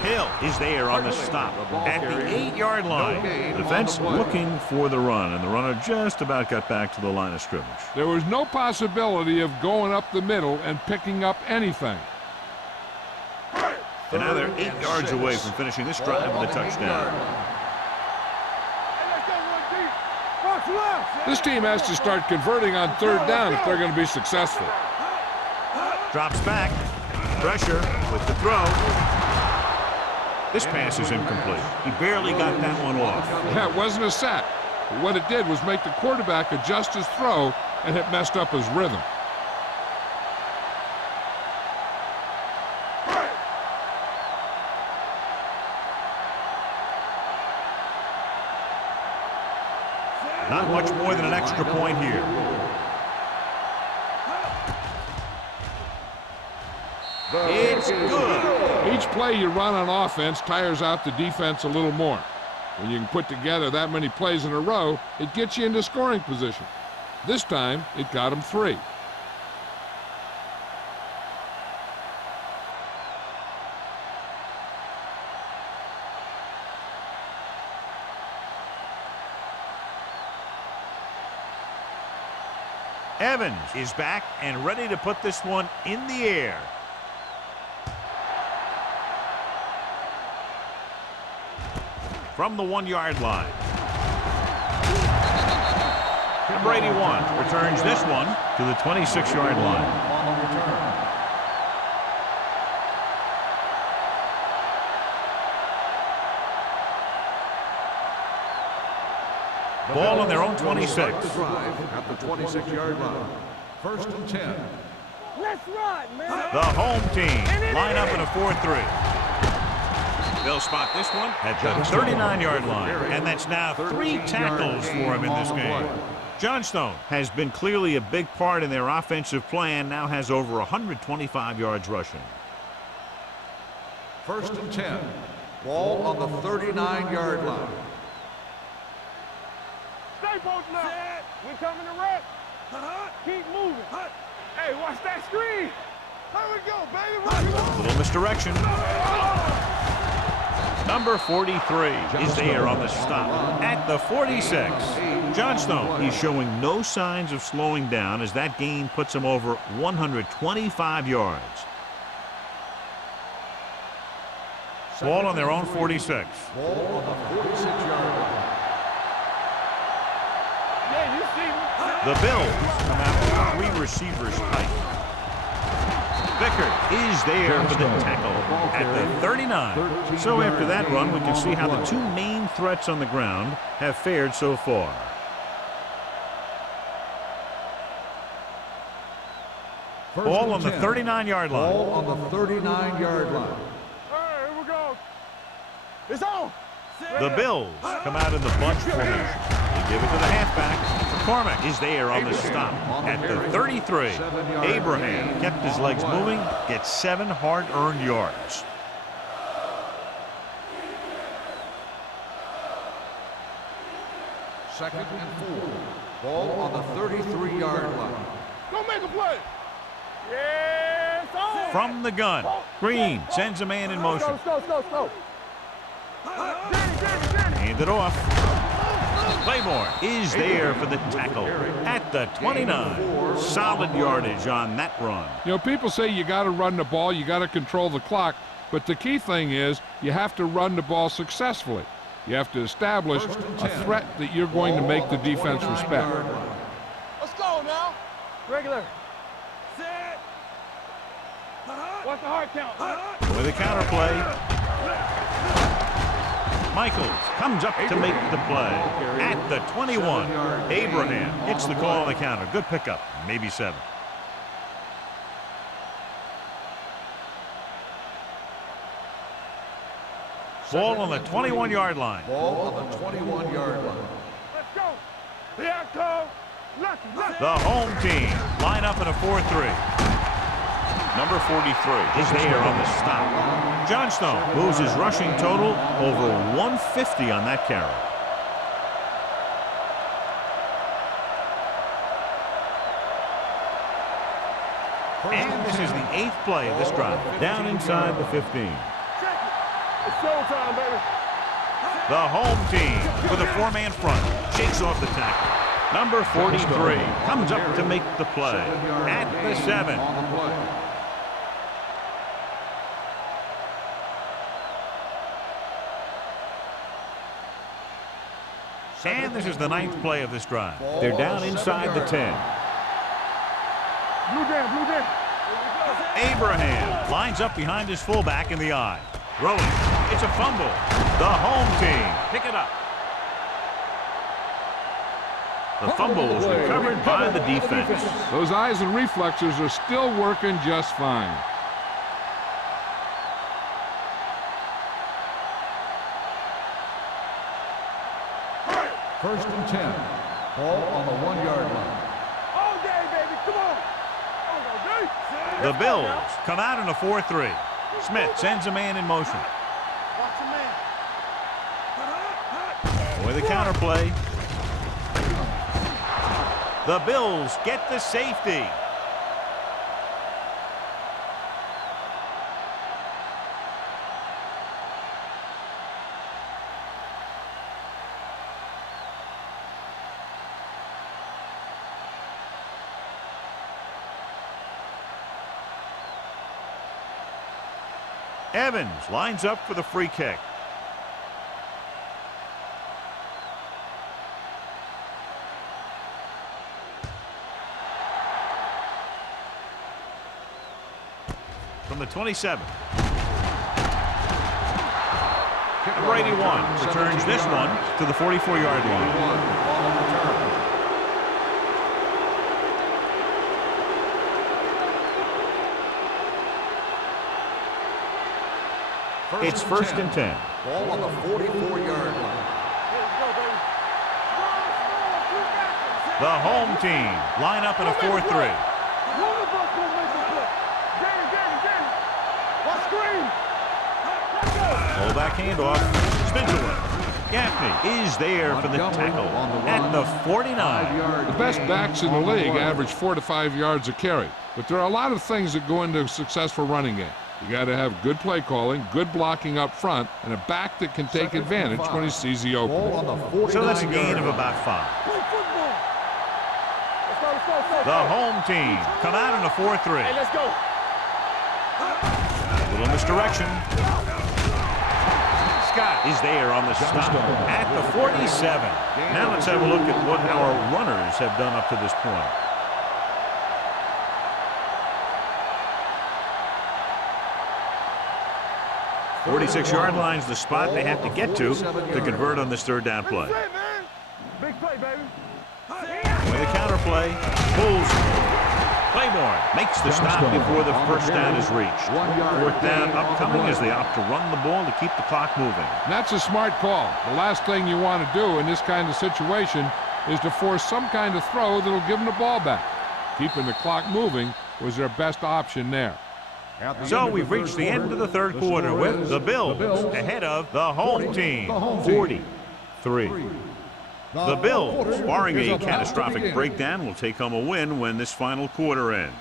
Hill is there on the stop at the 8-yard line. The defense looking for the run, and the runner just about got back to the line of scrimmage. There was no possibility of going up the middle and picking up anything. And now they're 8 yards away from finishing this drive with a touchdown. Hey, let's go one deep. Watch left. This team has to start converting on 3rd down if they're going to be successful. Drops back. Pressure with the throw. This pass is incomplete. He barely got that one off. Yeah, it wasn't a sack. But what it did was make the quarterback adjust his throw, and it messed up his rhythm. Not much more than an extra point here. It's good. Each play you run on offense tires out the defense a little more. When you can put together that many plays in a row, it gets you into scoring position. This time, it got him 3. Evans is back and ready to put this one in the air. From the 1-yard line. Number 81 returns this one to the 26-yard line. Ball on their own 26. At the 26-yard line. First and 10. Let's run, man. The home team line up in a 4-3. They'll spot this one at the 39-yard line, and that's now 3 tackles for him in this game. Johnstone has been clearly a big part in their offensive plan, now has over 125 yards rushing. First and 10. Ball on the 39-yard line. Stay both now. We coming to rest. Keep moving. Hey, watch that screen. Here we go, baby. Rock and roll. Little misdirection. Number 43 is there on the stop at the 46. Johnstone, he's showing no signs of slowing down as that gain puts him over 125 yards. Ball on their own 46. Ball on the 46-yard line. Yeah, you see me. The Bills come out with 3 receivers tight. Vickers is there for the tackle at the 39. So after that run, we can see how the 2 main threats on the ground have fared so far. Ball on the 39-yard line. Ball on the 39-yard line. All right, here we go. It's on. The Bills come out in the bunch formation. They give it to the halfback. McCormick is there on the stop at the 33. Abraham kept his legs moving, gets 7 hard-earned yards. Second and 4. Ball on the 33-yard line. Go make a play. Yeah, it's on. From the gun, Green sends a man in motion. Go. Danny. Hand it off. Claiborne is there for the tackle at the 29. Solid yardage on that run. You know, people say you got to run the ball, you got to control the clock, but the key thing is you have to run the ball successfully. You have to establish a threat that you're going to make the defense respect. Let's go now. Regular. Set. What's the hard count? With a counter play. Michaels comes up to make the play at the 21. Abraham hits the call on the counter. Good pickup, maybe 7. Ball on the 21-yard line. Ball on the 21-yard line. Let's go. Here I come. Lucky. The home team line up in a 4-3. Number 43 is there on the stop. Johnstone moves his rushing total over 150 on that carry. And this is the 8th play of this drive. Down inside the 15. Check it. It's showtime, baby. The home team with a 4-man front shakes off the tackle. Number 43 comes up to make the play at the 7. On the play. And this is the 9th play of this drive. They're down inside the 10. Blue jam. Abraham lines up behind his fullback in the I. Throwing. It's a fumble. The home team pick it up. The fumble was recovered by the defense. Those eyes and reflexes are still working just fine. First and 10. Ball on the 1-yard line. All day, baby. Come on. The Bills come out in a 4-3. Smith sends a man in motion. Watch a man. With a counter play. The Bills get the safety. Evans lines up for the free kick. From the 27. Number 81 returns this one to the 44-yard line. It's first and 10. Ball on the 44-yard line. The home team line up in a 4-3. Fullback handoff. Spins away. Gaffney is there for the tackle at the 49. The best backs in the league average 4 to 5 yards a carry. But there are a lot of things that go into a successful running game. You got to have good play calling, good blocking up front, and a back that can take advantage when he sees the opening. So that's a gain of about 5. The home team come out in a 4-3. Hey, let's go. A little misdirection. Scott is there on the stop at the 47. Now let's have a look at what our runners have done up to this point. .46-yard line's the spot they have to get to convert on this third down play. Big play, baby. With a counter play, pulls. Claiborne makes the stop before the first down is reached. Fourth down upcoming as they opt to run the ball to keep the clock moving. And that's a smart call. The last thing you want to do in this kind of situation is to force some kind of throw that'll give them the ball back. Keeping the clock moving was their best option there. So we've reached the end of the third quarter with the Bills ahead of the home team, 43. The Bills, barring a catastrophic breakdown, will take home a win when this final quarter ends.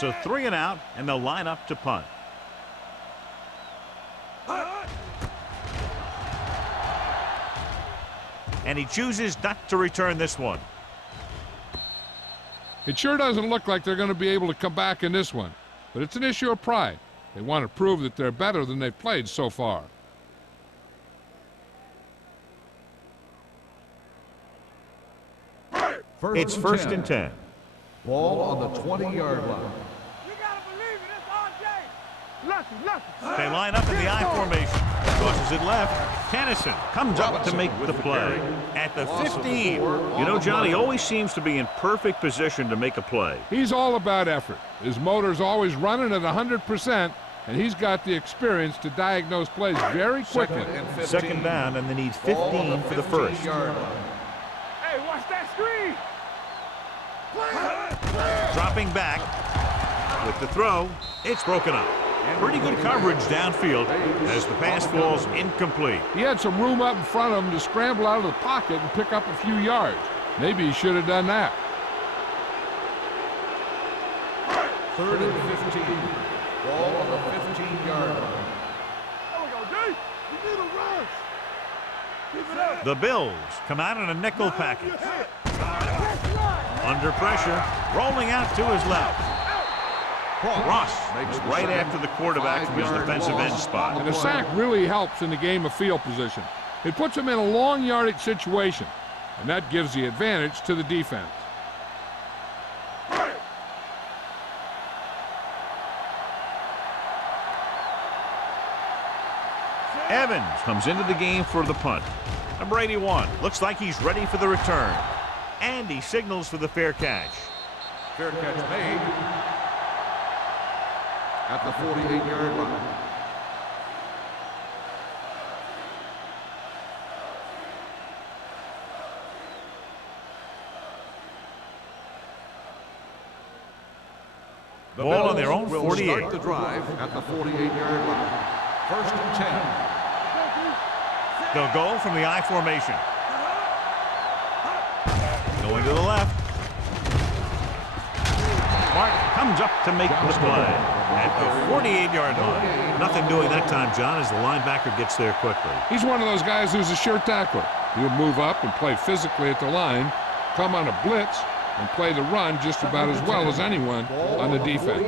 So 3 and out, and they'll line up to punt. And he chooses not to return this one. It sure doesn't look like they're going to be able to come back in this one, but it's an issue of pride. They want to prove that they're better than they've played so far. It's first and 10. Ball on the 20-yard line. You gotta believe it. It's RJ. Lucky. They line up in the I formation. Crosses it left. Tennyson comes up to make the play at the 15. You know, Johnny always seems to be in perfect position to make a play. He's all about effort. His motor's always running at 100%, and he's got the experience to diagnose plays very quickly. Second down, and they need 15 for the first. Hey, watch that screen. Dropping back with the throw. It's broken up. Pretty good coverage downfield as the pass falls incomplete. He had some room up in front of him to scramble out of the pocket and pick up a few yards. Maybe he should have done that. Third and 15. Ball on the 15-yard line. There we go, D. You need a rush. Keep it up. The Bills come out in a nickel package. Under pressure, rolling out to his left. Ross makes right after the quarterback from his defensive end spot. And a sack really helps in the game of field position. It puts him in a long yardage situation, and that gives the advantage to the defense. Evans comes into the game for the punt. Number 81 looks like he's ready for the return. And he signals for the fair catch. Fair catch made at the 48-yard line. The Ball on their Bills own will 48. start the drive at the 48-yard line. First and 10. They'll go from the I formation. Going to the left. Mark comes up to make the play at the 48-yard line. Nothing doing that time, John, as the linebacker gets there quickly. He's one of those guys who's a sure tackler. He'll move up and play physically at the line, come on a blitz, and play the run just about as well as anyone on the defense.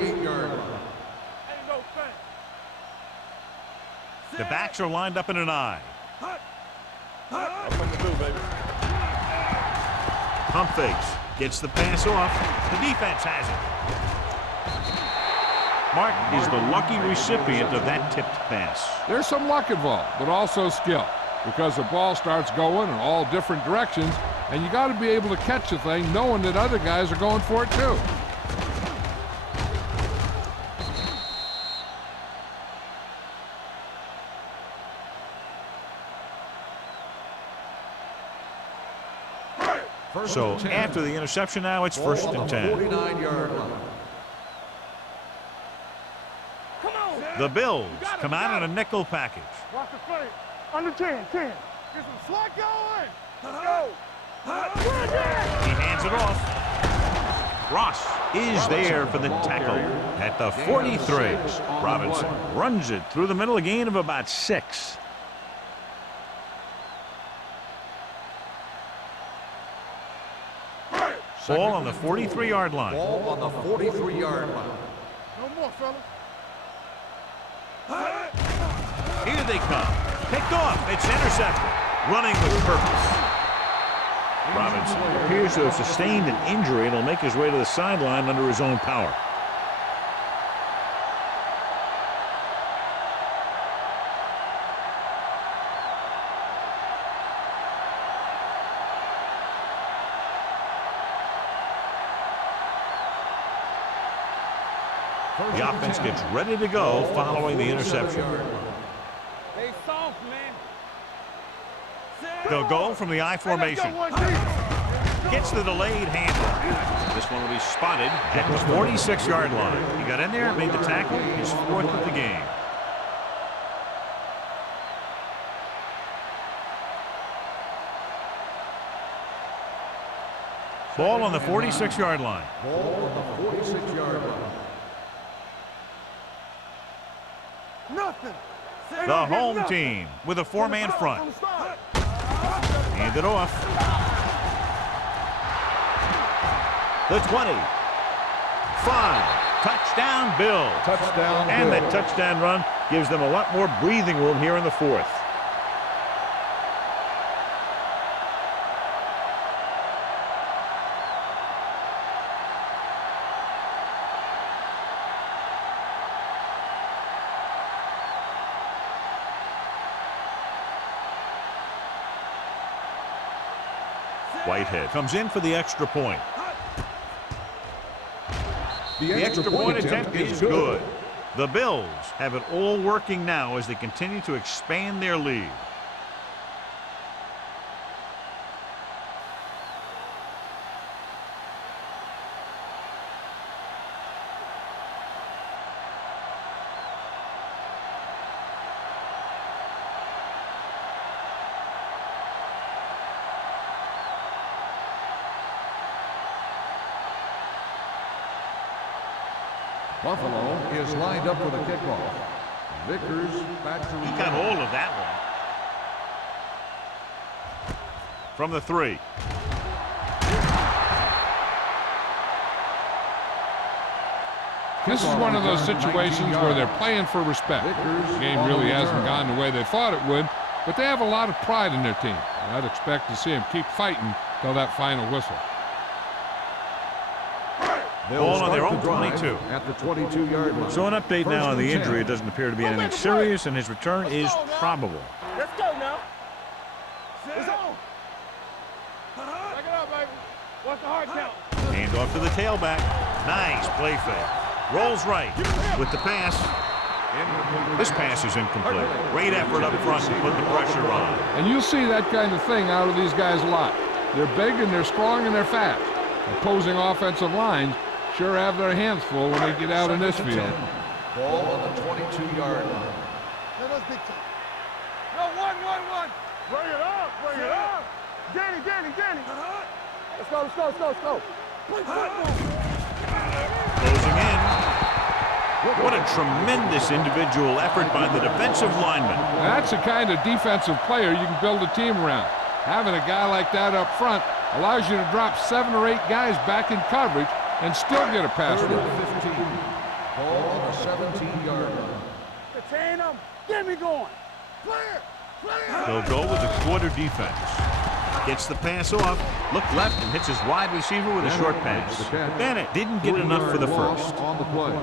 The backs are lined up in an I. Pump fakes. Gets the pass off. The defense has it. Mark is the lucky recipient of that tipped pass. There's some luck involved, but also skill, because the ball starts going in all different directions, and you got to be able to catch the thing knowing that other guys are going for it too. So after the interception now, it's first and 10. 49-yard line. The Bills come out in a nickel package. Watch the play. Under 10, 10. Get some slack going. Let's go. He hands it off. Ross is there for the tackle at the 43. Robinson runs it through the middle, a gain of about 6. Ball on the 43-yard line. Ball on the 43-yard line. No more, fella. Here they come. Picked off. It's intercepted. Running with purpose. Robinson appears to have sustained an injury and will make his way to the sideline under his own power. The offense gets ready to go following the interception. Stay soft, man. They'll go from the I formation. Gets the delayed handle. This one will be spotted at the 46-yard line. He got in there, made the tackle, his 4th of the game. Ball on the 46-yard line. Ball on the 46-yard line. Nothing. The home team with a 4-man front. Hand it off. The 20. 5. Touchdown, Bill. Touchdown, And Bill. that touchdown run gives them a lot more breathing room here in the 4th. Whitehead comes in for the extra point. The extra point attempt is good. The Bills have it all working now as they continue to expand their lead. Buffalo is lined up for the kickoff. Vickers back to He got hold of that one. From the 3. This is one of those situations where they're playing for respect. The game really hasn't gone the way they thought it would, but they have a lot of pride in their team. I'd expect to see them keep fighting till that final whistle. Ball on their own 22. At the 22-yard line. So an update now on the injury. It doesn't appear to be anything serious, and his return is probable. Let's go now. Let's go. Back it up, baby. What's the hard count? Hand off to the tailback. Nice play fake. Rolls right with the pass. This pass is incomplete. Great effort up front to put the pressure on. And you'll see that kind of thing out of these guys a lot. They're big and they're strong and they're fast. Opposing offensive lines sure have their hands full when they get out in this field. Ball on the 22-yard line. Let's big time. No, one. Bring it up. Danny. Let's go. Play football. Closing in. What a tremendous individual effort by the defensive lineman. That's the kind of defensive player you can build a team around. Having a guy like that up front allows you to drop 7 or 8 guys back in coverage and still get a pass Third rush. and 15. Ball on the 17-yard line. Contain them. Get me going. Clear. They'll go with the quarter defense. Gets the pass off, look left, and hits his wide receiver with a short pass. Bennett didn't get enough for the first. On the play.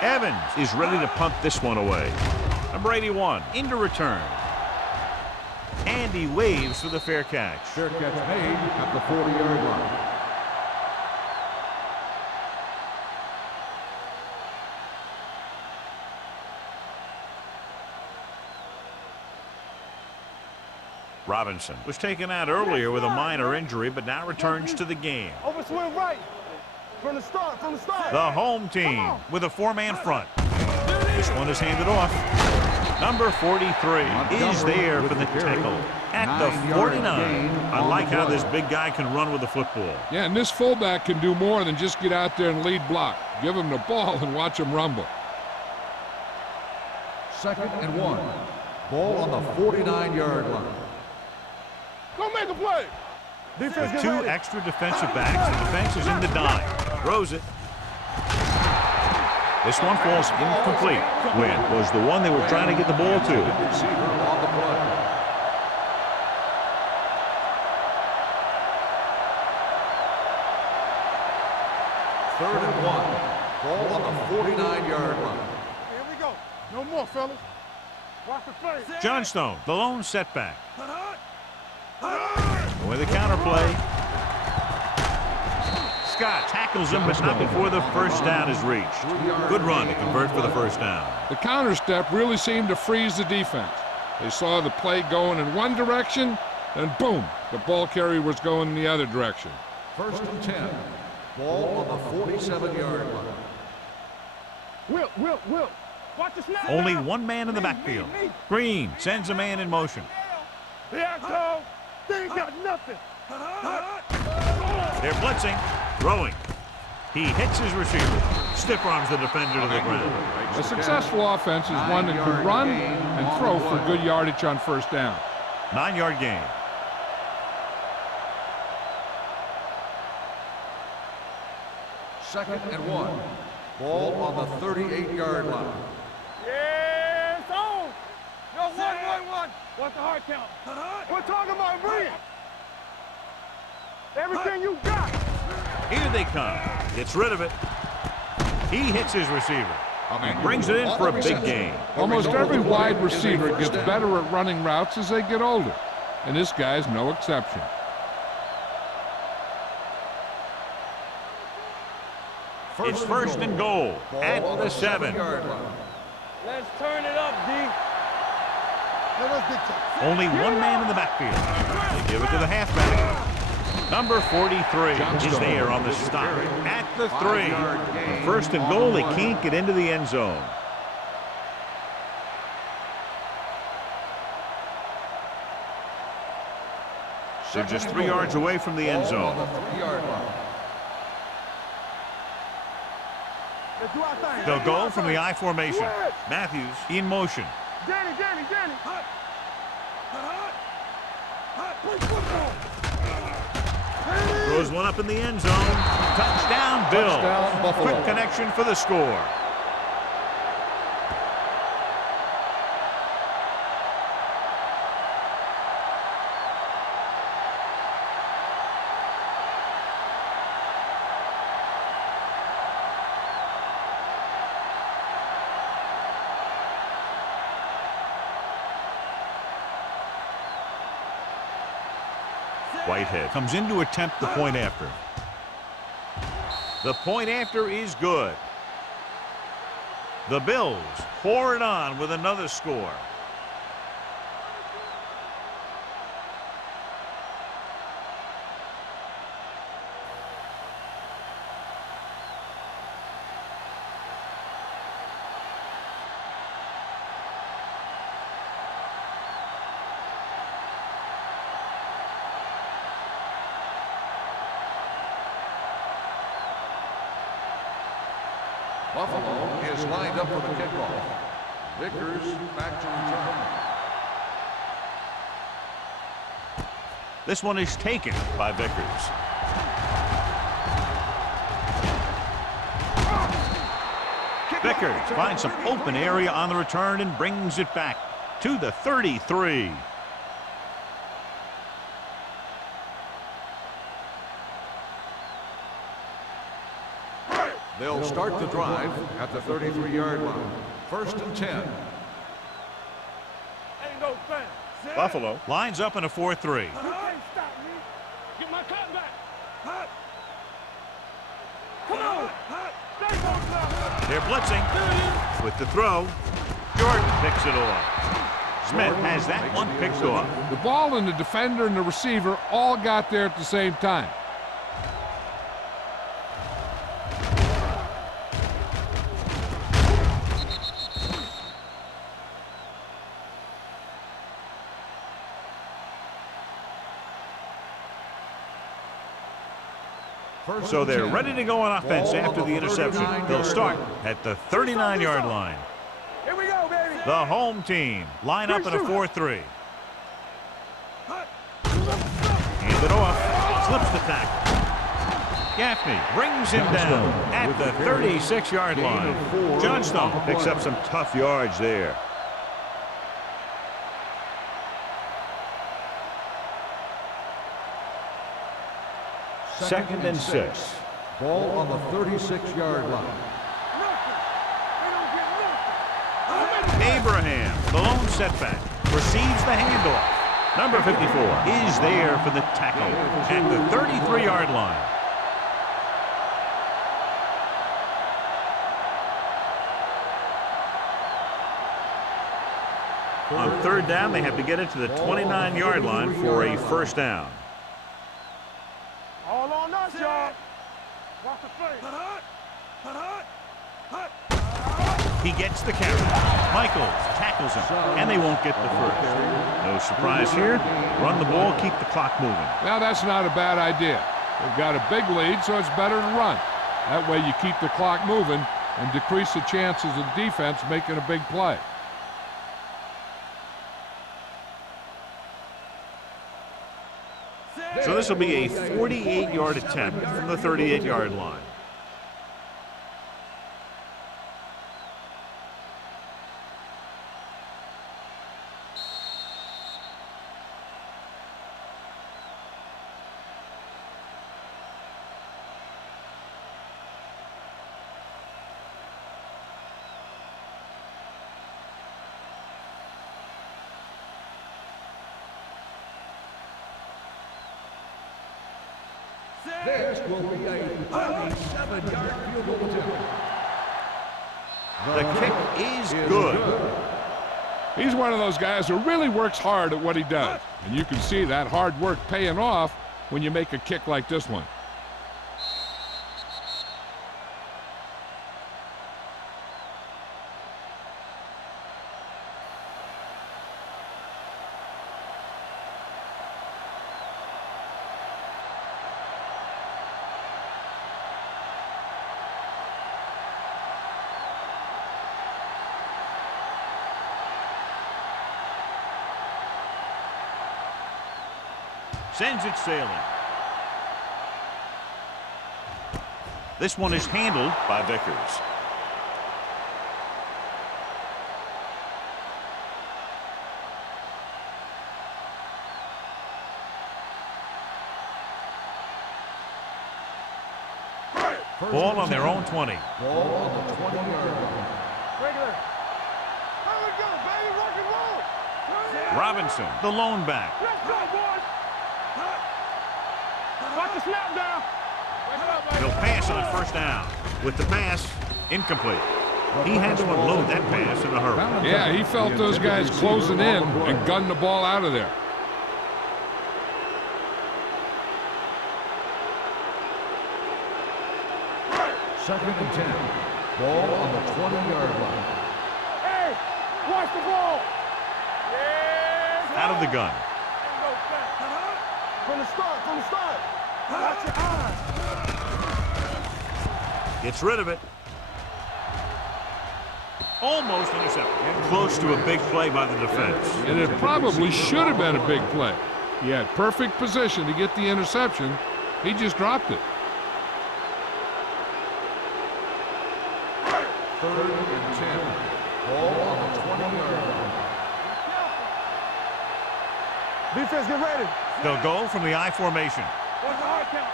Evans is ready to punt this one away. Number 81 into return. And he waves for the fair catch. Fair catch made at the 40-yard line. Robinson was taken out earlier with a minor injury, but now returns to the game. Over swing right. From the start. The home team with a 4-man front. This one is handed off. Number 43 is there for the tackle at the 49. I like how this big guy can run with the football. Yeah, and this fullback can do more than just get out there and lead block. Give him the ball and watch him rumble. 2nd and 1. Ball on the 49-yard line. Go make a play. Defense With 2 extra defensive backs, the defense is in the dime. Throws it. This one falls incomplete. When was the one they were trying to get the ball to? Receiver on the play. Third and 1. Ball on the 49-yard line. Here we go. No more, fellas. Watch the play. Johnstone, the lone setback. With a counterplay. Scott tackles him, but not before the first down is reached. Good run to convert for the first down. The counter step really seemed to freeze the defense. They saw the play going in one direction, and boom, the ball carrier was going in the other direction. 1st and 10. Ball on the 47-yard line. Will. Watch the snap. Only one man in the backfield. Green sends a man in motion. Bianco, they ain't got nothing. They're blitzing, throwing. He hits his receiver. Stiff arms the defender to the ground. A successful offense is one that could run and throw for good yardage on first down. 9-yard gain. Second and 1. Ball on the 38-yard line. Yes, on. No, 1. What's the hard count? We're talking about bring it. Everything you got. Here they come. Gets rid of it. He hits his receiver. And brings it in for a big gain. Almost every wide receiver gets better at running routes as they get older, and this guy's no exception. It's 1st and goal at the 7. Let's turn it up, D. Only one man in the backfield. They give it to the halfback. Number 43 is there on the stop at the 3. 1st and goal, they can't get into the end zone. They're just 3 yards away from the end zone. They'll go from the I formation. Matthews in motion. Danny. Throws one up in the end zone. Touchdown, Bill. Touchdown, Buffalo. Quick connection for the score. Whitehead comes in to attempt the point after. The point after is good. The Bills pour it on with another score. Buffalo is lined up for the kickoff. Vickers back to return. This one is taken by Vickers. Vickers finds some open area on the return and brings it back to the 33. They'll start the drive at the 33-yard line. 1st and 10. Ain't no fan. Buffalo lines up in a 4-3. You can't stop me. Get my cotton back. Come on. They're blitzing with the throw. Jordan picks it off. Smith has that one picked off. The ball and the defender and the receiver all got there at the same time. So they're ready to go on offense after the interception. They'll start at the 39-yard line. Here we go, baby. The home team line up in a 4-3. Hand it off. Slips the tackle. Gaffney brings him down at the 36-yard line. Johnstone picks up some tough yards there. Second and 6. Ball on the 36-yard line. Abraham, the lone setback, receives the handoff. Number 54 is there for the tackle at the 33-yard line. On 3rd down, they have to get it to the 29-yard line for a first down. All on us, y'all. Watch the face. He gets the carry. Michaels tackles him, and they won't get the first. No surprise here. Run the ball, keep the clock moving. Now that's not a bad idea. They've got a big lead, so it's better to run. That way you keep the clock moving and decrease the chances of the defense making a big play. So this will be a 48-yard attempt from the 38-yard line. This will be a 37-yard field goal attempt. The kick is good. He's one of those guys who really works hard at what he does. And you can see that hard work paying off when you make a kick like this one. Sends it sailing. This one is handled by Vickers. Ball on their own 20. Ball on the 20-yard line. Regular. Here we go, baby. Rock and roll. Robinson, the lone back. Let's go, boys. Watch the snap down. He'll pass on first down. With the pass, incomplete. He had to unload that pass in a hurry. Yeah, he felt those guys closing in and gunned the ball out of there. Second and 10. Ball on the 20-yard line. Hey, watch the ball. Yeah. Out of the gun. From the start, from the start. Watch your eyes. Gets rid of it. Almost intercepted. Close to a big play by the defense. And it probably should have been a big play. He had perfect position to get the interception. He just dropped it. Third and 10. Ball on the 20-yard line. Defense, get ready. They'll go from the I formation. What's the hard count?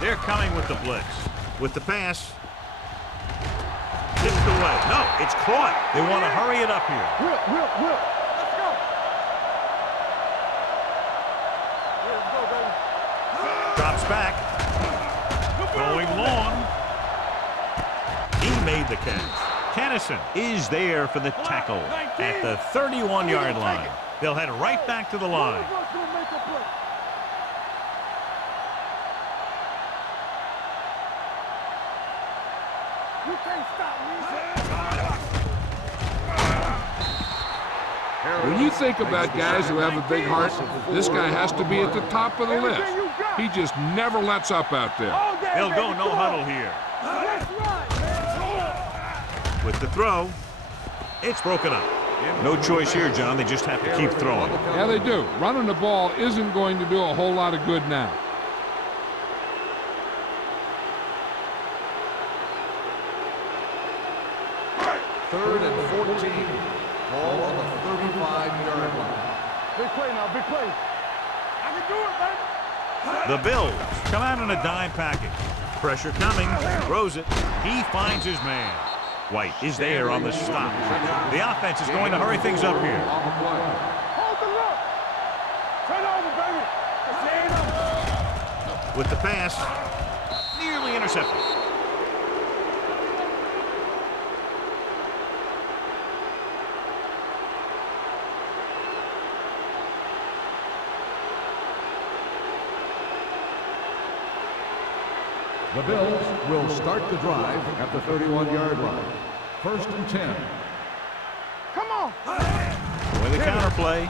They're coming with the blitz. With the pass. Tipped away. No, it's caught. They want to hurry it up here. Whip, whip, whip. Let's go. Drops back. Going long. He made the catch. Tennyson is there for the tackle at the 31-yard line. They'll head right back to the line. You can't stop me. When you think about guys who have a big heart, this guy has to be at the top of the list. He just never lets up out there. They'll go no huddle here. With the throw, it's broken up. No choice here, John. They just have to keep throwing. Yeah, they do. Running the ball isn't going to do a whole lot of good now. Third and 14. Ball on the 35-yard line. Big play now, big play. I can do it, man. The Bills come out in a dime package. Pressure coming. Throws it. He finds his man. White is there on the stop. The offense is going to hurry things up here. Hold the look. Turn over, baby. With the pass, nearly intercepted. The Bills will start the drive at the 31-yard line. First and 10. Come on. With the counterplay.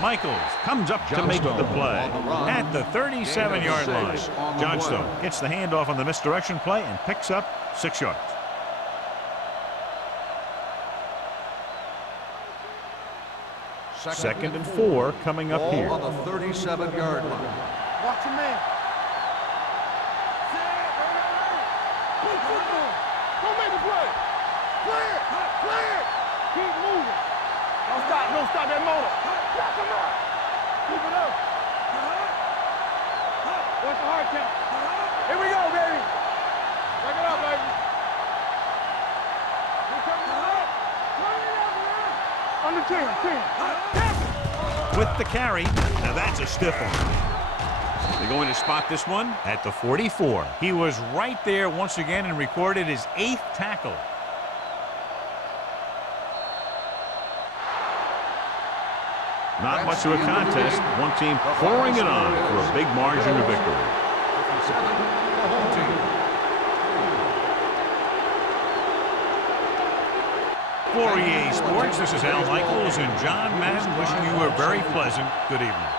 Michaels comes up to make the play at the 37-yard line. Johnstone gets the handoff on the misdirection play and picks up 6 yards. Second and 4 coming up here. Ball on the 37-yard line. Watch your man. Don't make the play. Play it. Play it. Keep moving. Don't stop. Don't stop that motor. Lock him up. Keep it up. What's the hard count? Here we go, baby. Back it up, baby. We're coming up. Run it up, man. Under 10. With the carry. Now that's a stiff one. They're going to spot this one at the 44. He was right there once again and recorded his 8th tackle. Not much of a contest. One team pouring it on for a big margin of victory. The home team. For EA Sports, this is Al Michaels and John Madden wishing you a very pleasant good evening.